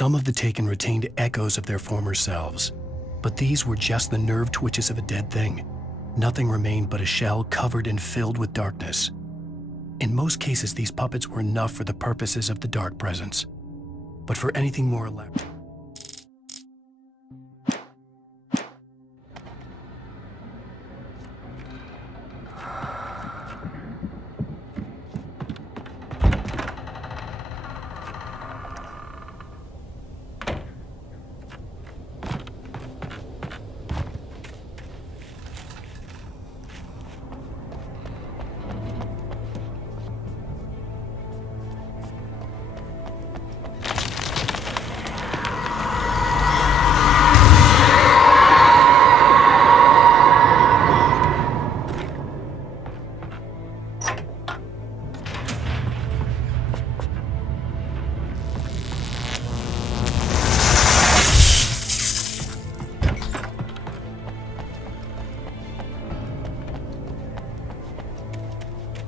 Some of the taken retained echoes of their former selves, but these were just the nerve twitches of a dead thing. Nothing remained but a shell covered and filled with darkness. In most cases, these puppets were enough for the purposes of the dark presence. But for anything more elaborate,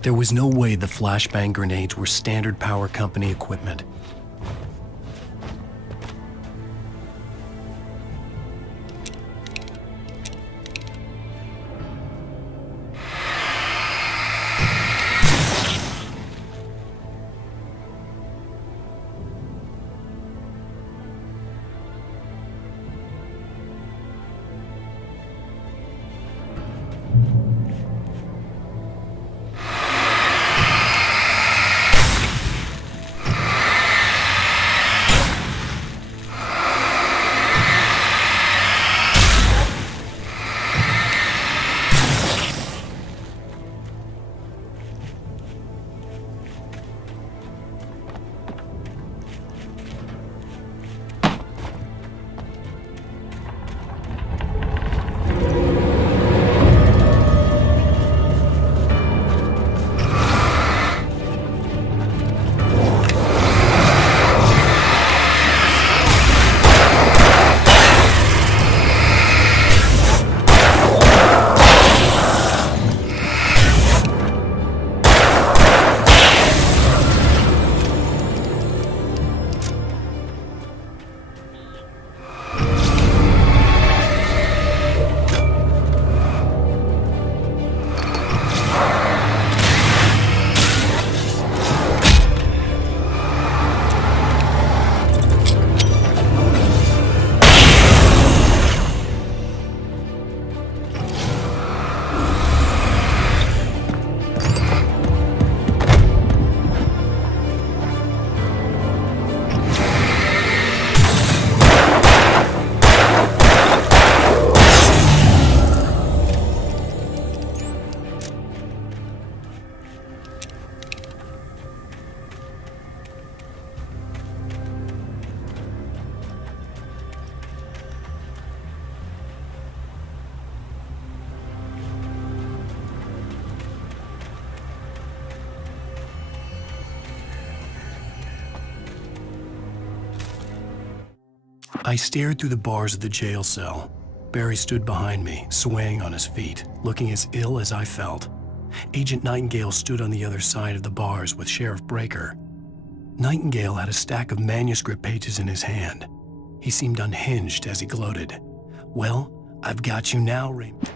there was no way the flashbang grenades were standard power company equipment. I stared through the bars of the jail cell. Barry stood behind me, swaying on his feet, looking as ill as I felt. Agent Nightingale stood on the other side of the bars with Sheriff Breaker. Nightingale had a stack of manuscript pages in his hand. He seemed unhinged as he gloated. "Well, I've got you now, Raymond."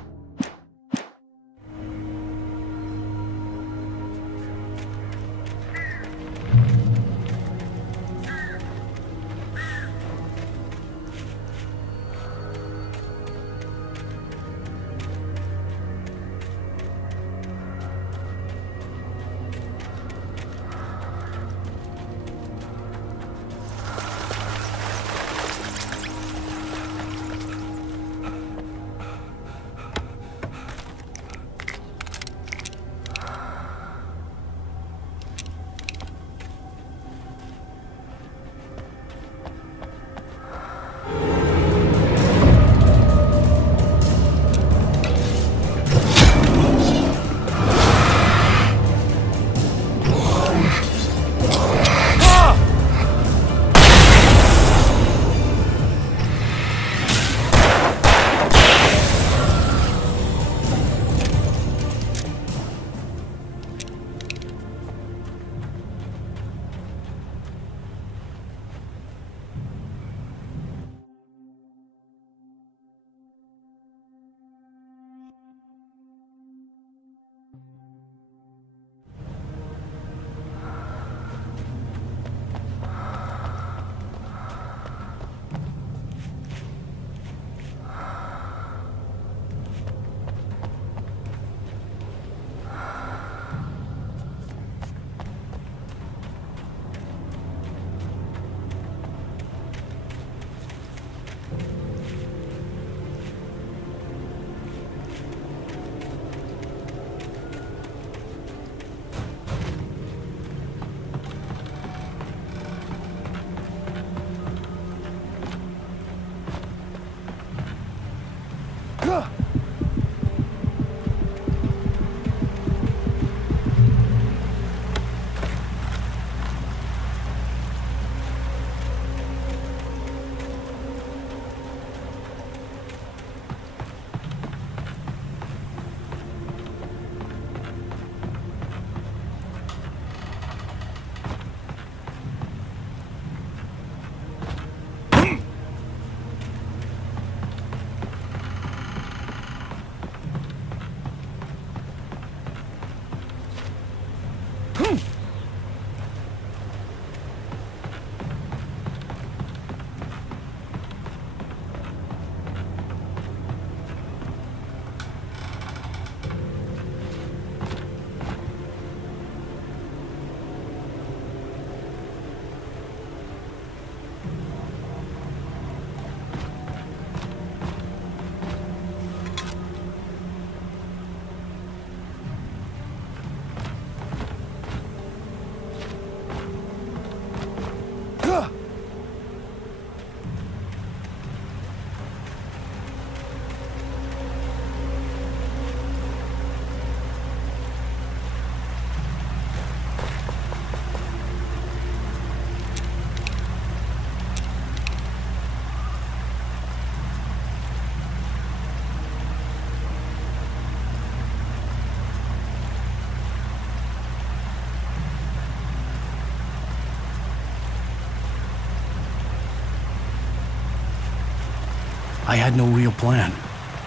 I had no real plan.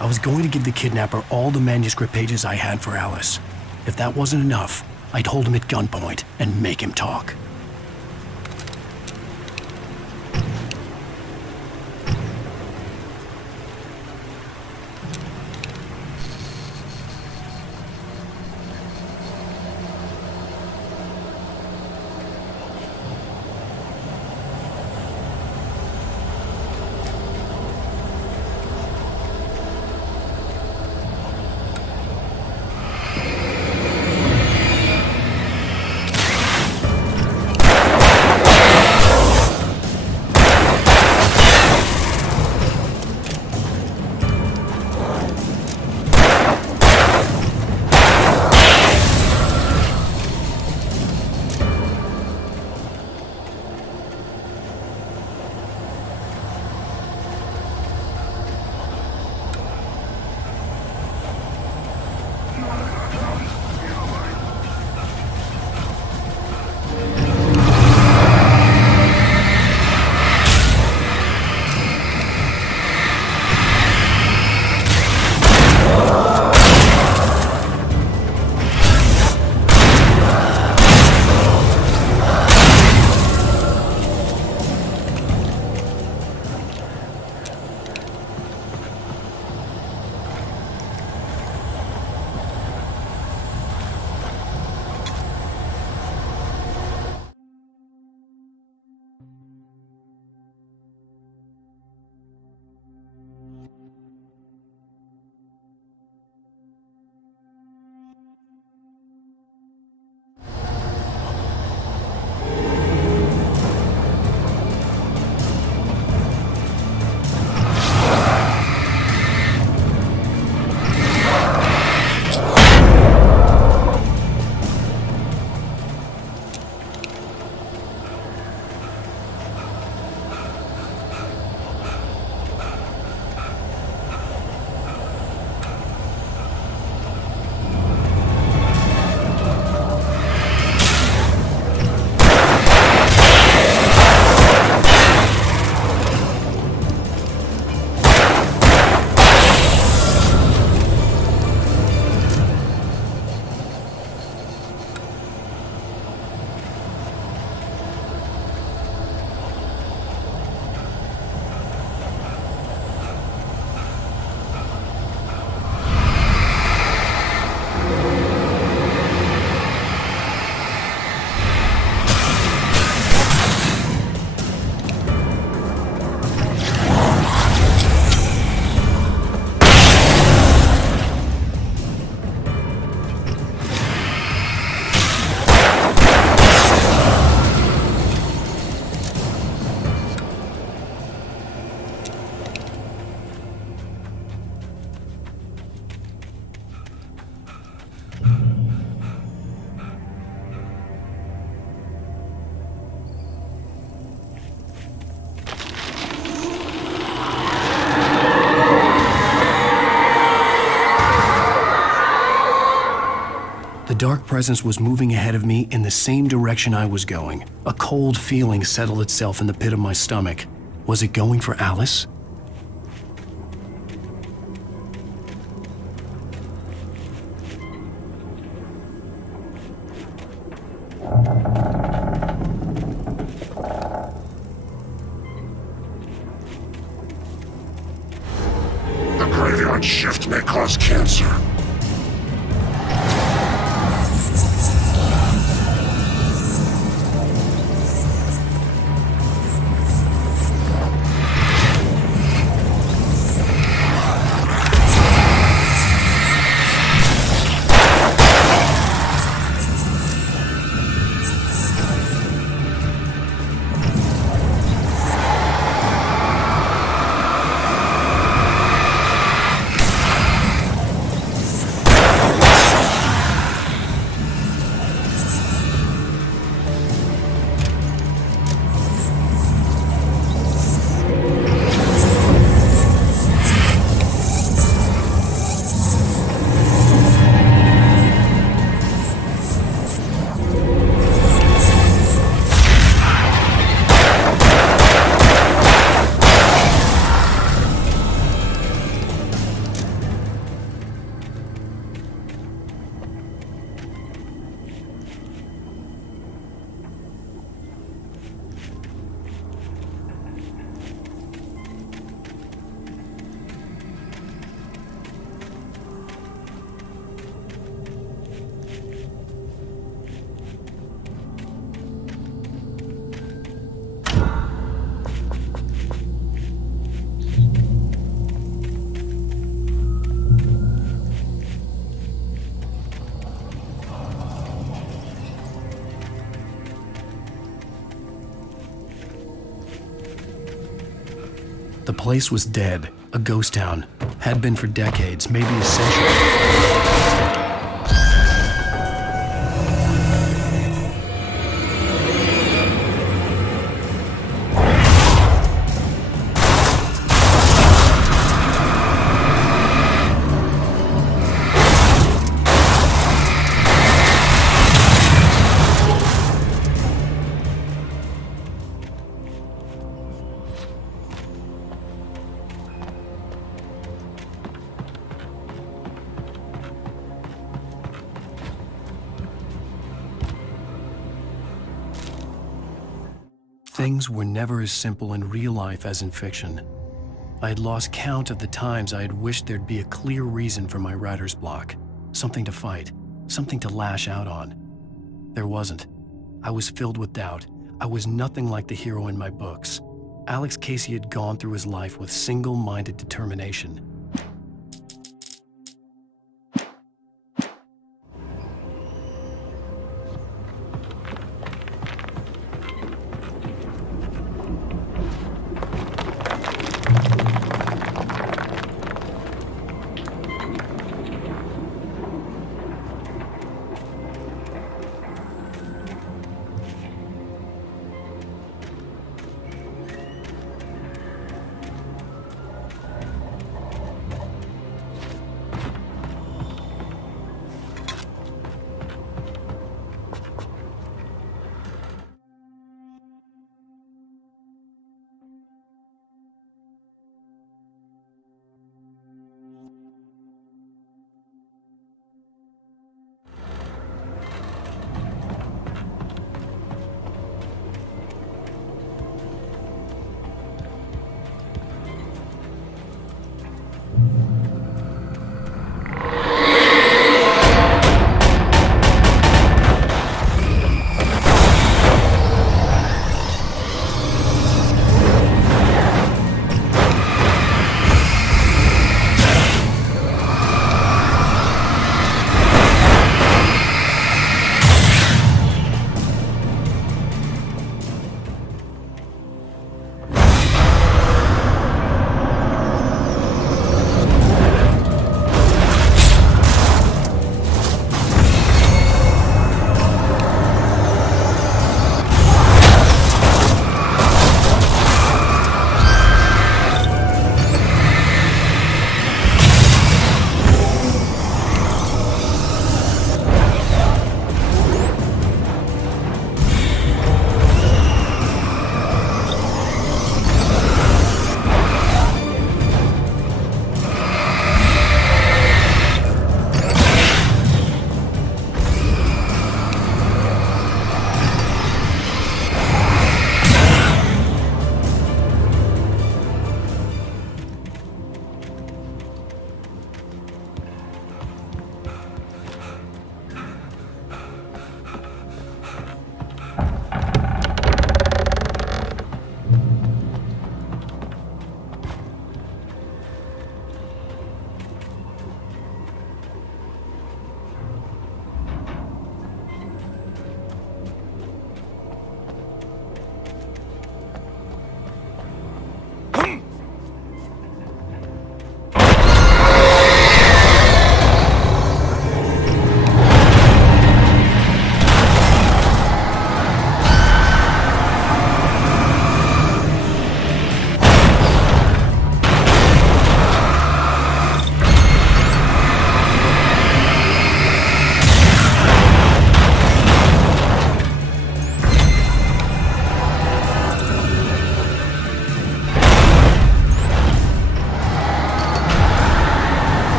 I was going to give the kidnapper all the manuscript pages I had for Alice. If that wasn't enough, I'd hold him at gunpoint and make him talk. The dark presence was moving ahead of me in the same direction I was going. A cold feeling settled itself in the pit of my stomach. Was it going for Alice? The graveyard shift may cause cancer. place was dead, a ghost town. Had been for decades, maybe a century. Things were never as simple in real life as in fiction. I had lost count of the times I had wished there'd be a clear reason for my writer's block. Something to fight, something to lash out on. There wasn't. I was filled with doubt. I was nothing like the hero in my books. Alex Casey had gone through his life with single-minded determination.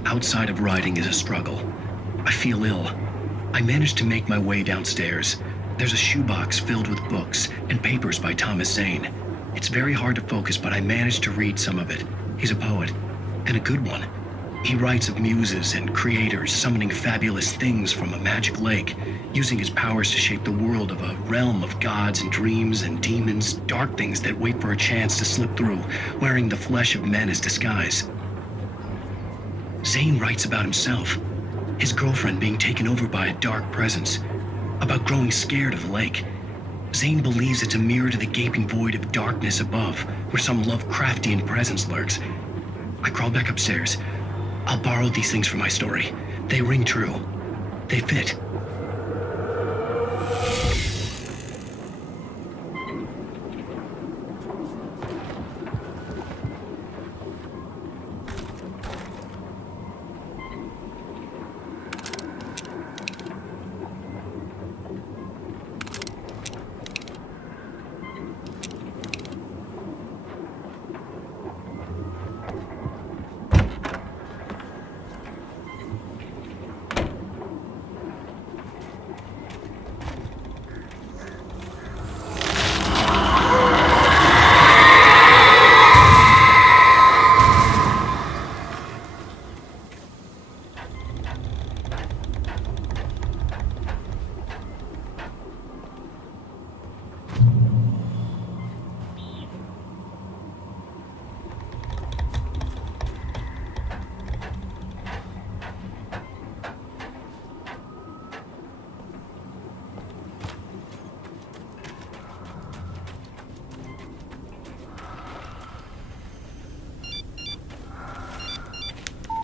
Everything outside of writing is a struggle. I feel ill. I managed to make my way downstairs. There's a shoebox filled with books and papers by Thomas Zane. It's very hard to focus, but I managed to read some of it. He's a poet, and a good one. He writes of muses and creators summoning fabulous things from a magic lake, using his powers to shape the world of a realm of gods and dreams and demons, dark things that wait for a chance to slip through, wearing the flesh of men as disguise. Zane writes about himself, his girlfriend being taken over by a dark presence, about growing scared of the lake. Zane believes it's a mirror to the gaping void of darkness above, where some Lovecraftian presence lurks. I crawl back upstairs. I'll borrow these things for my story. They ring true. They fit.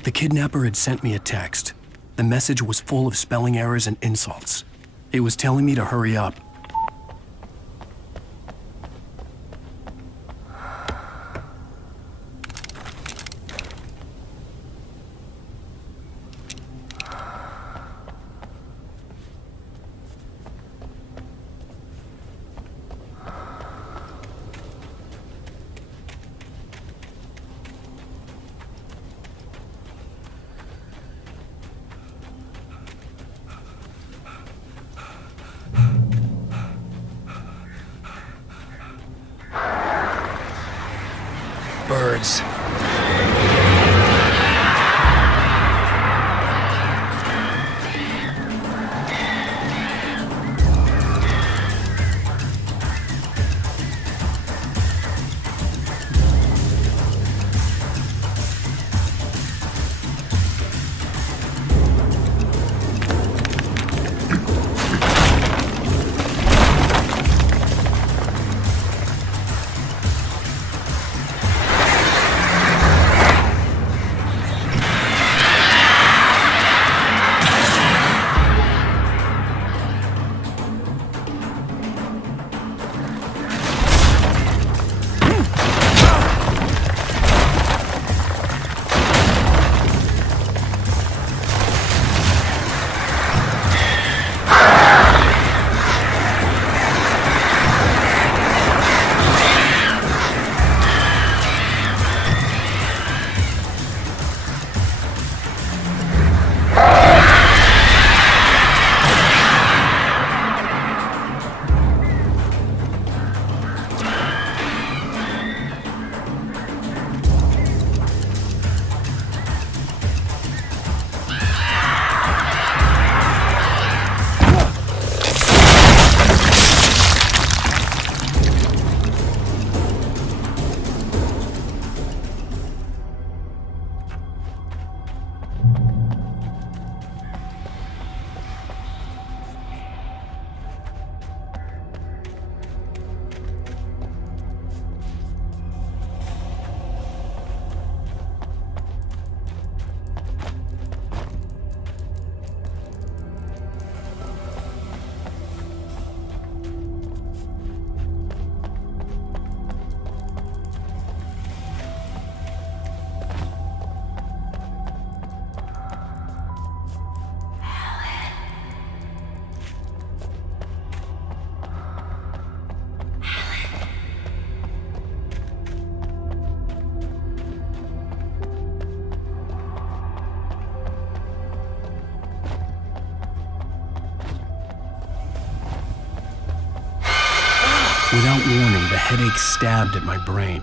The kidnapper had sent me a text. The message was full of spelling errors and insults. It was telling me to hurry up. Birds. Without warning, the headache stabbed at my brain.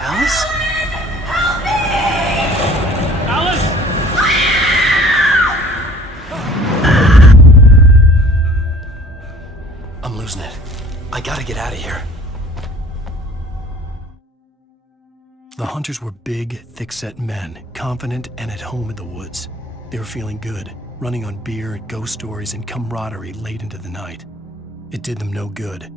Alice? Alice! I'm losing it. I gotta get out of here. The hunters were big, thick-set men, confident and at home in the woods. They were feeling good, running on beer, ghost stories, and camaraderie late into the night. It did them no good.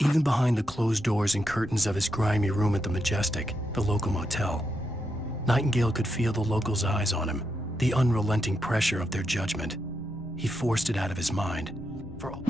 Even behind the closed doors and curtains of his grimy room at the Majestic, the local motel, Nightingale could feel the locals' eyes on him, the unrelenting pressure of their judgment. He forced it out of his mind. For all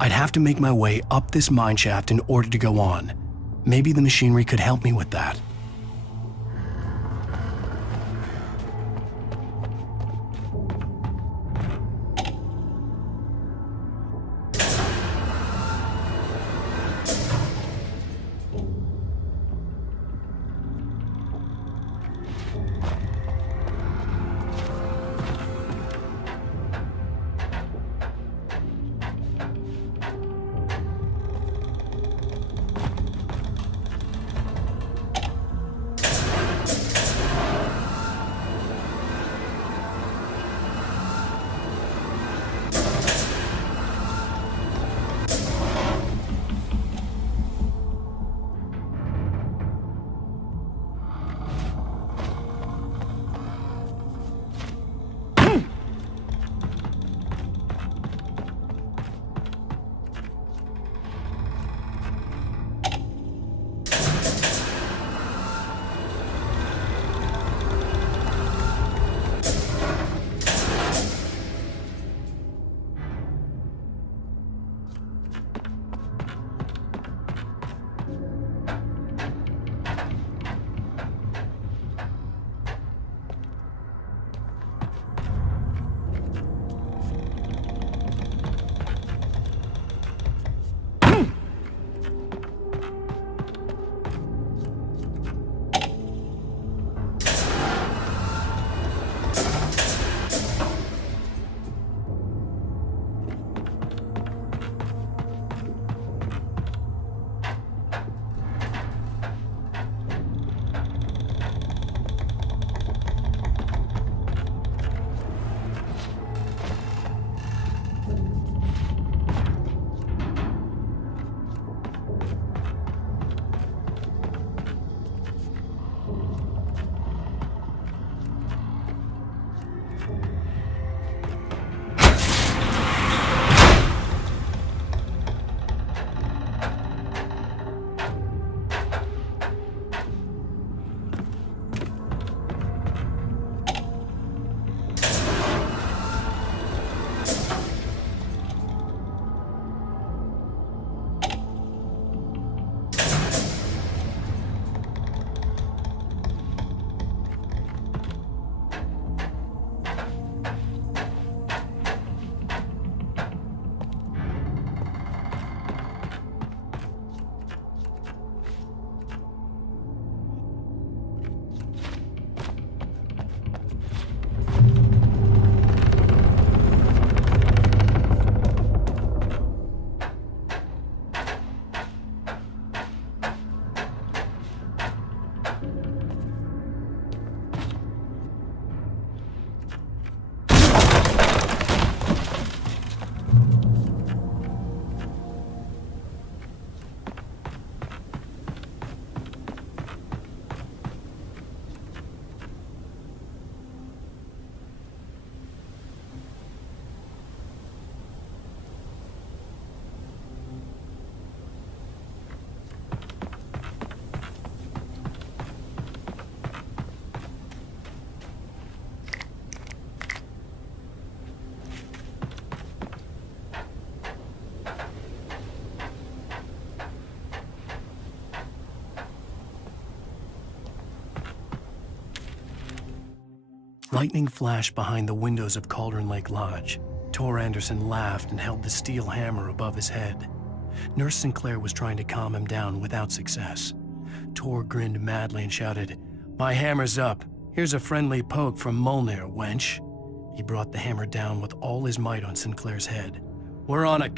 I'd have to make my way up this mine shaft in order to go on. Maybe the machinery could help me with that. Lightning flashed behind the windows of Cauldron Lake Lodge. Tor Anderson laughed and held the steel hammer above his head. Nurse Sinclair was trying to calm him down without success. Tor grinned madly and shouted, "My hammer's up. Here's a friendly poke from Molnir, wench." He brought the hammer down with all his might on Sinclair's head. "We're on a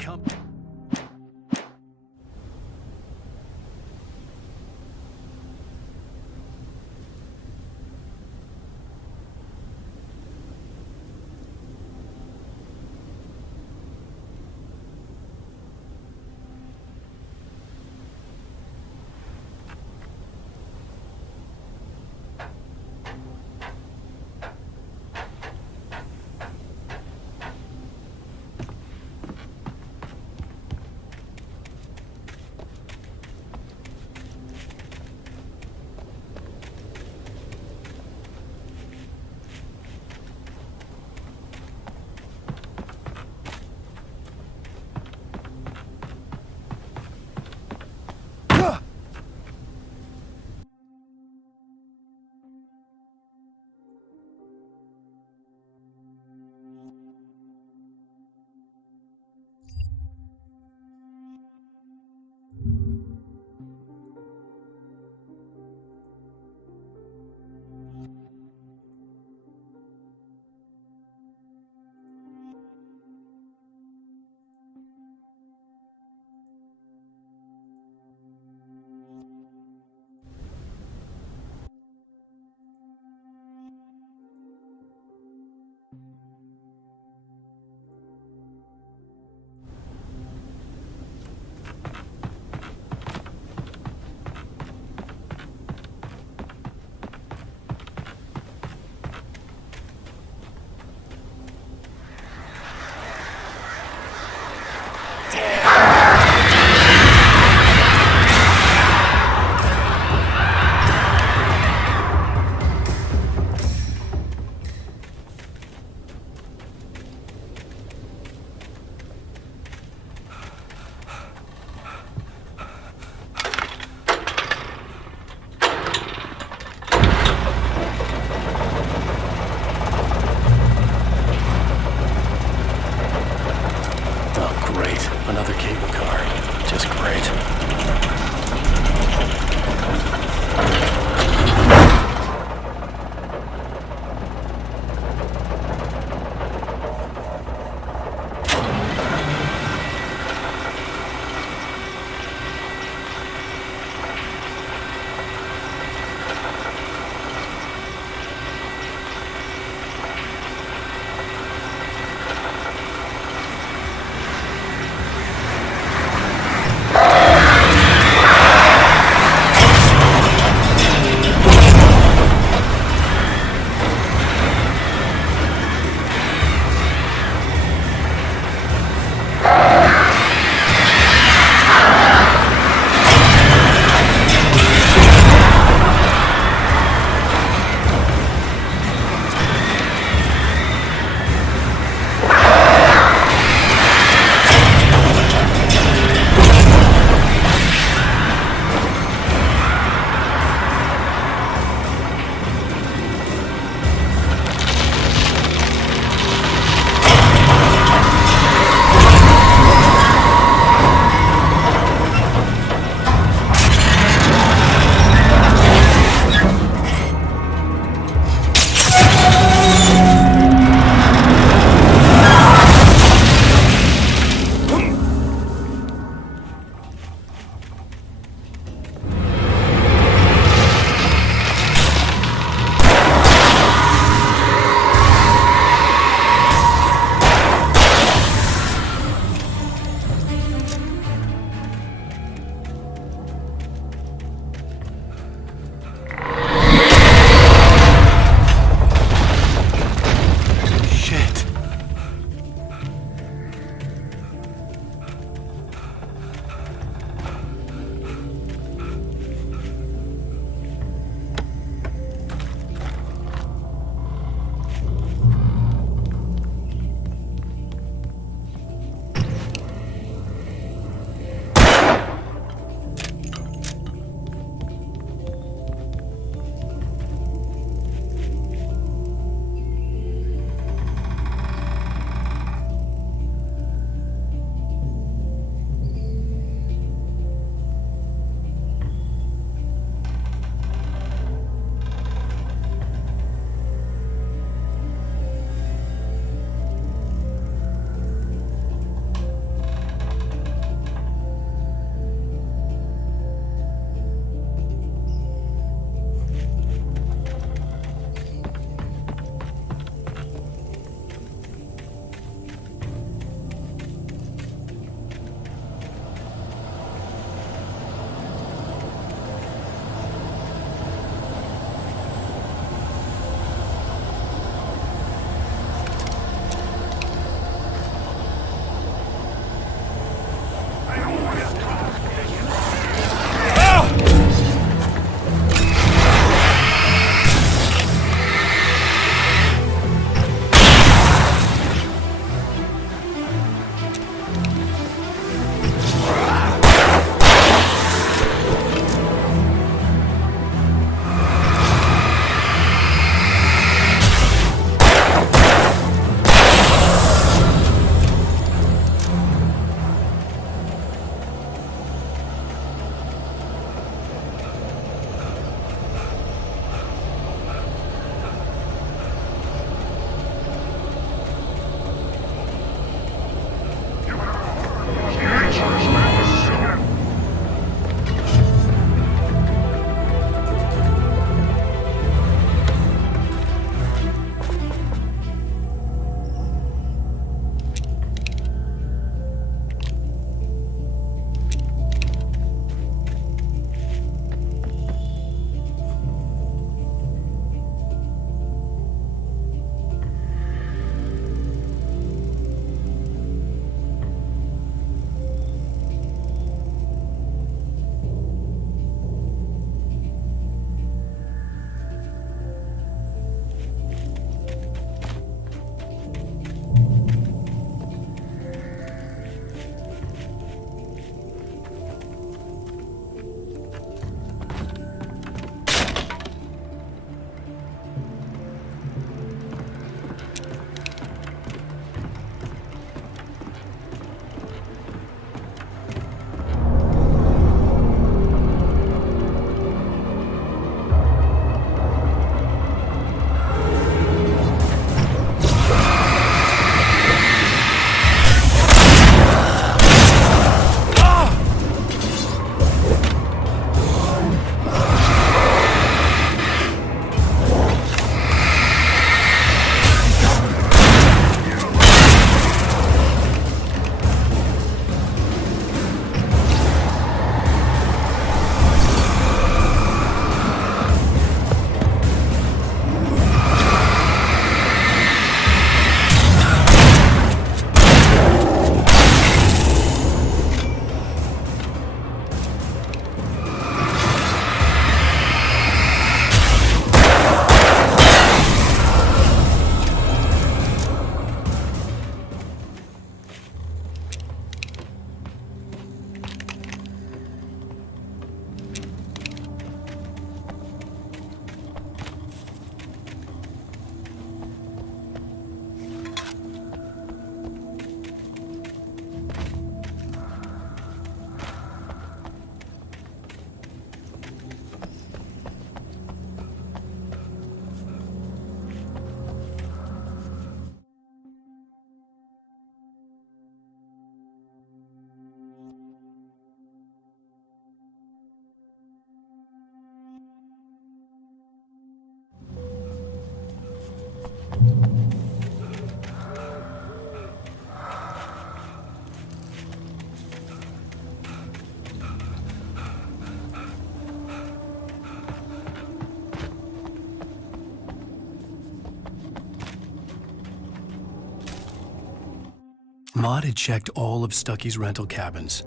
Maud had checked all of Stucky's rental cabins.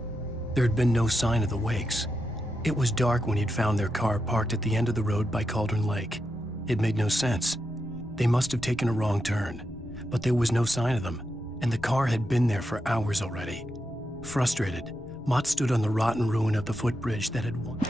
There had been no sign of the Wakes. It was dark when he'd found their car parked at the end of the road by Cauldron Lake. It made no sense. They must have taken a wrong turn, but there was no sign of them, and the car had been there for hours already. Frustrated, Mott stood on the rotten ruin of the footbridge that had once...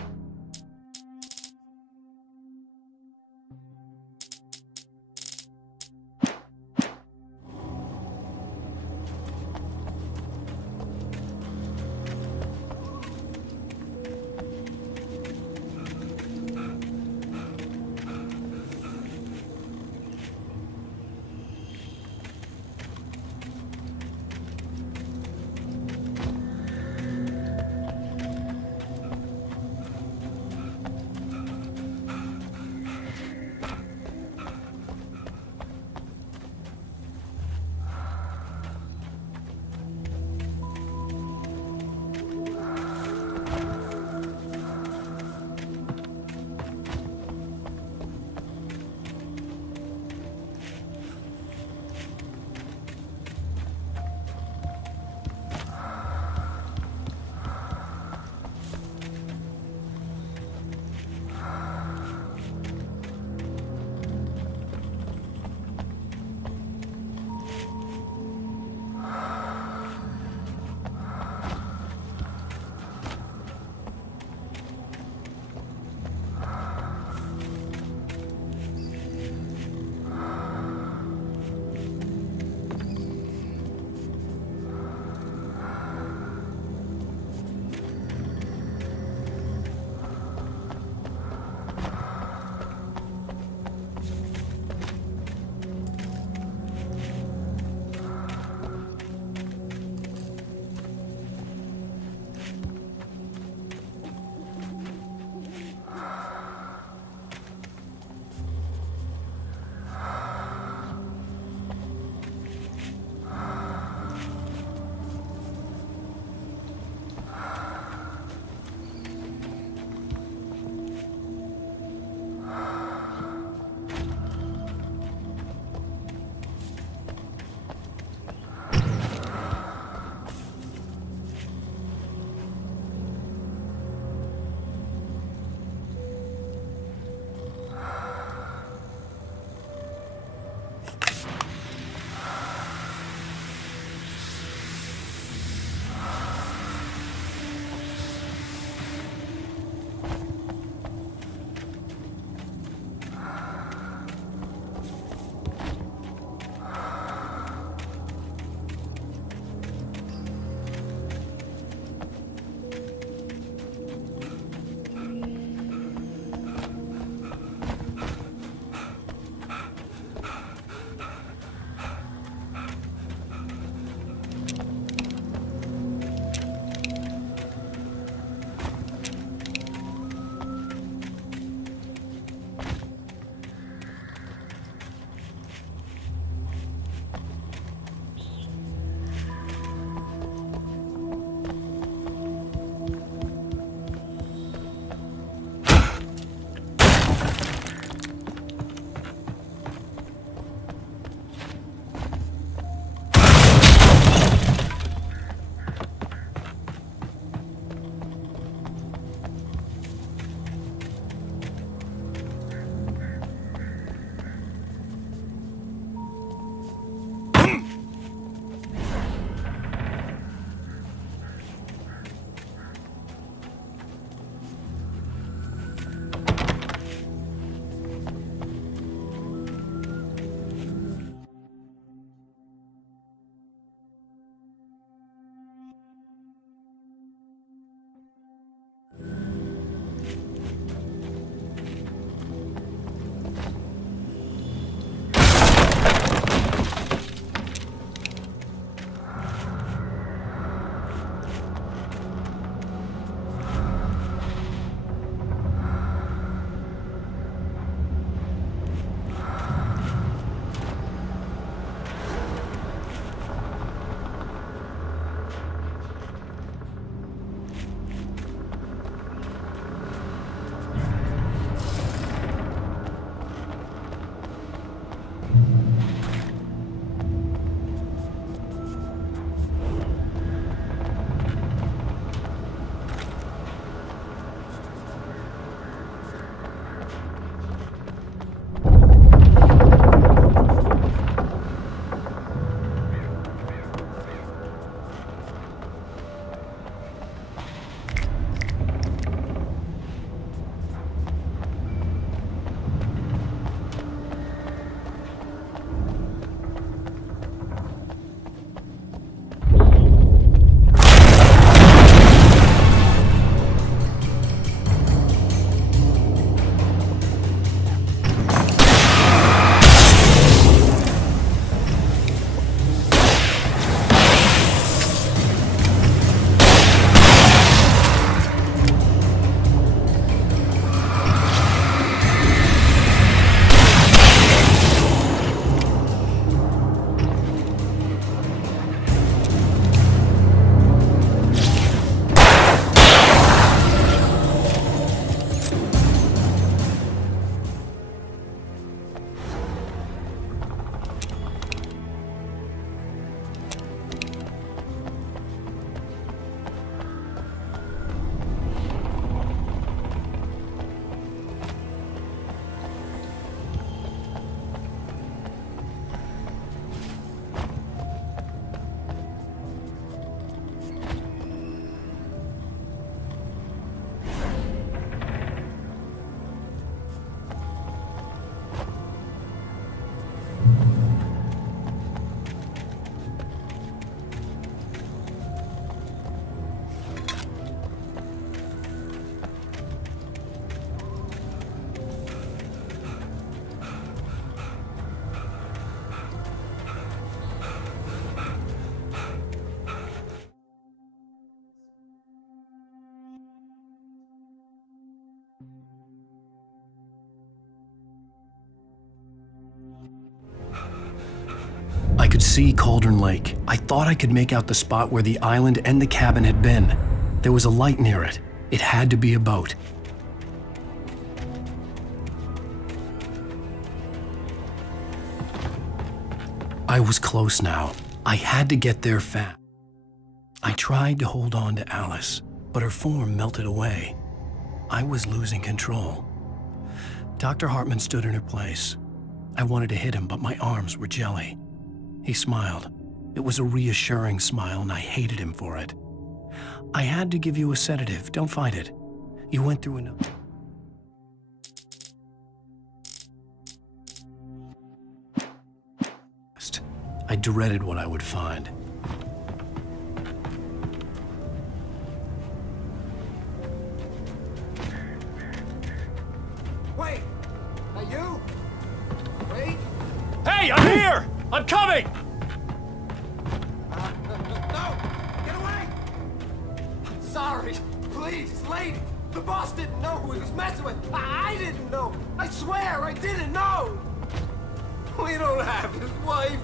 I could see Cauldron Lake. I thought I could make out the spot where the island and the cabin had been. There was a light near it. It had to be a boat. I was close now. I had to get there fast. I tried to hold on to Alice, but her form melted away. I was losing control. Dr. Hartman stood in her place. I wanted to hit him, but my arms were jelly. He smiled. It was a reassuring smile, and I hated him for it. I had to give you a sedative. Don't fight it. You went through enough. I dreaded what I would find. Wait! Are you? Wait! Hey, I'm here! I'm coming! No! Get away! I'm sorry. Please, lady. The boss didn't know who he was messing with. I didn't know. I swear I didn't know. We don't have his wife.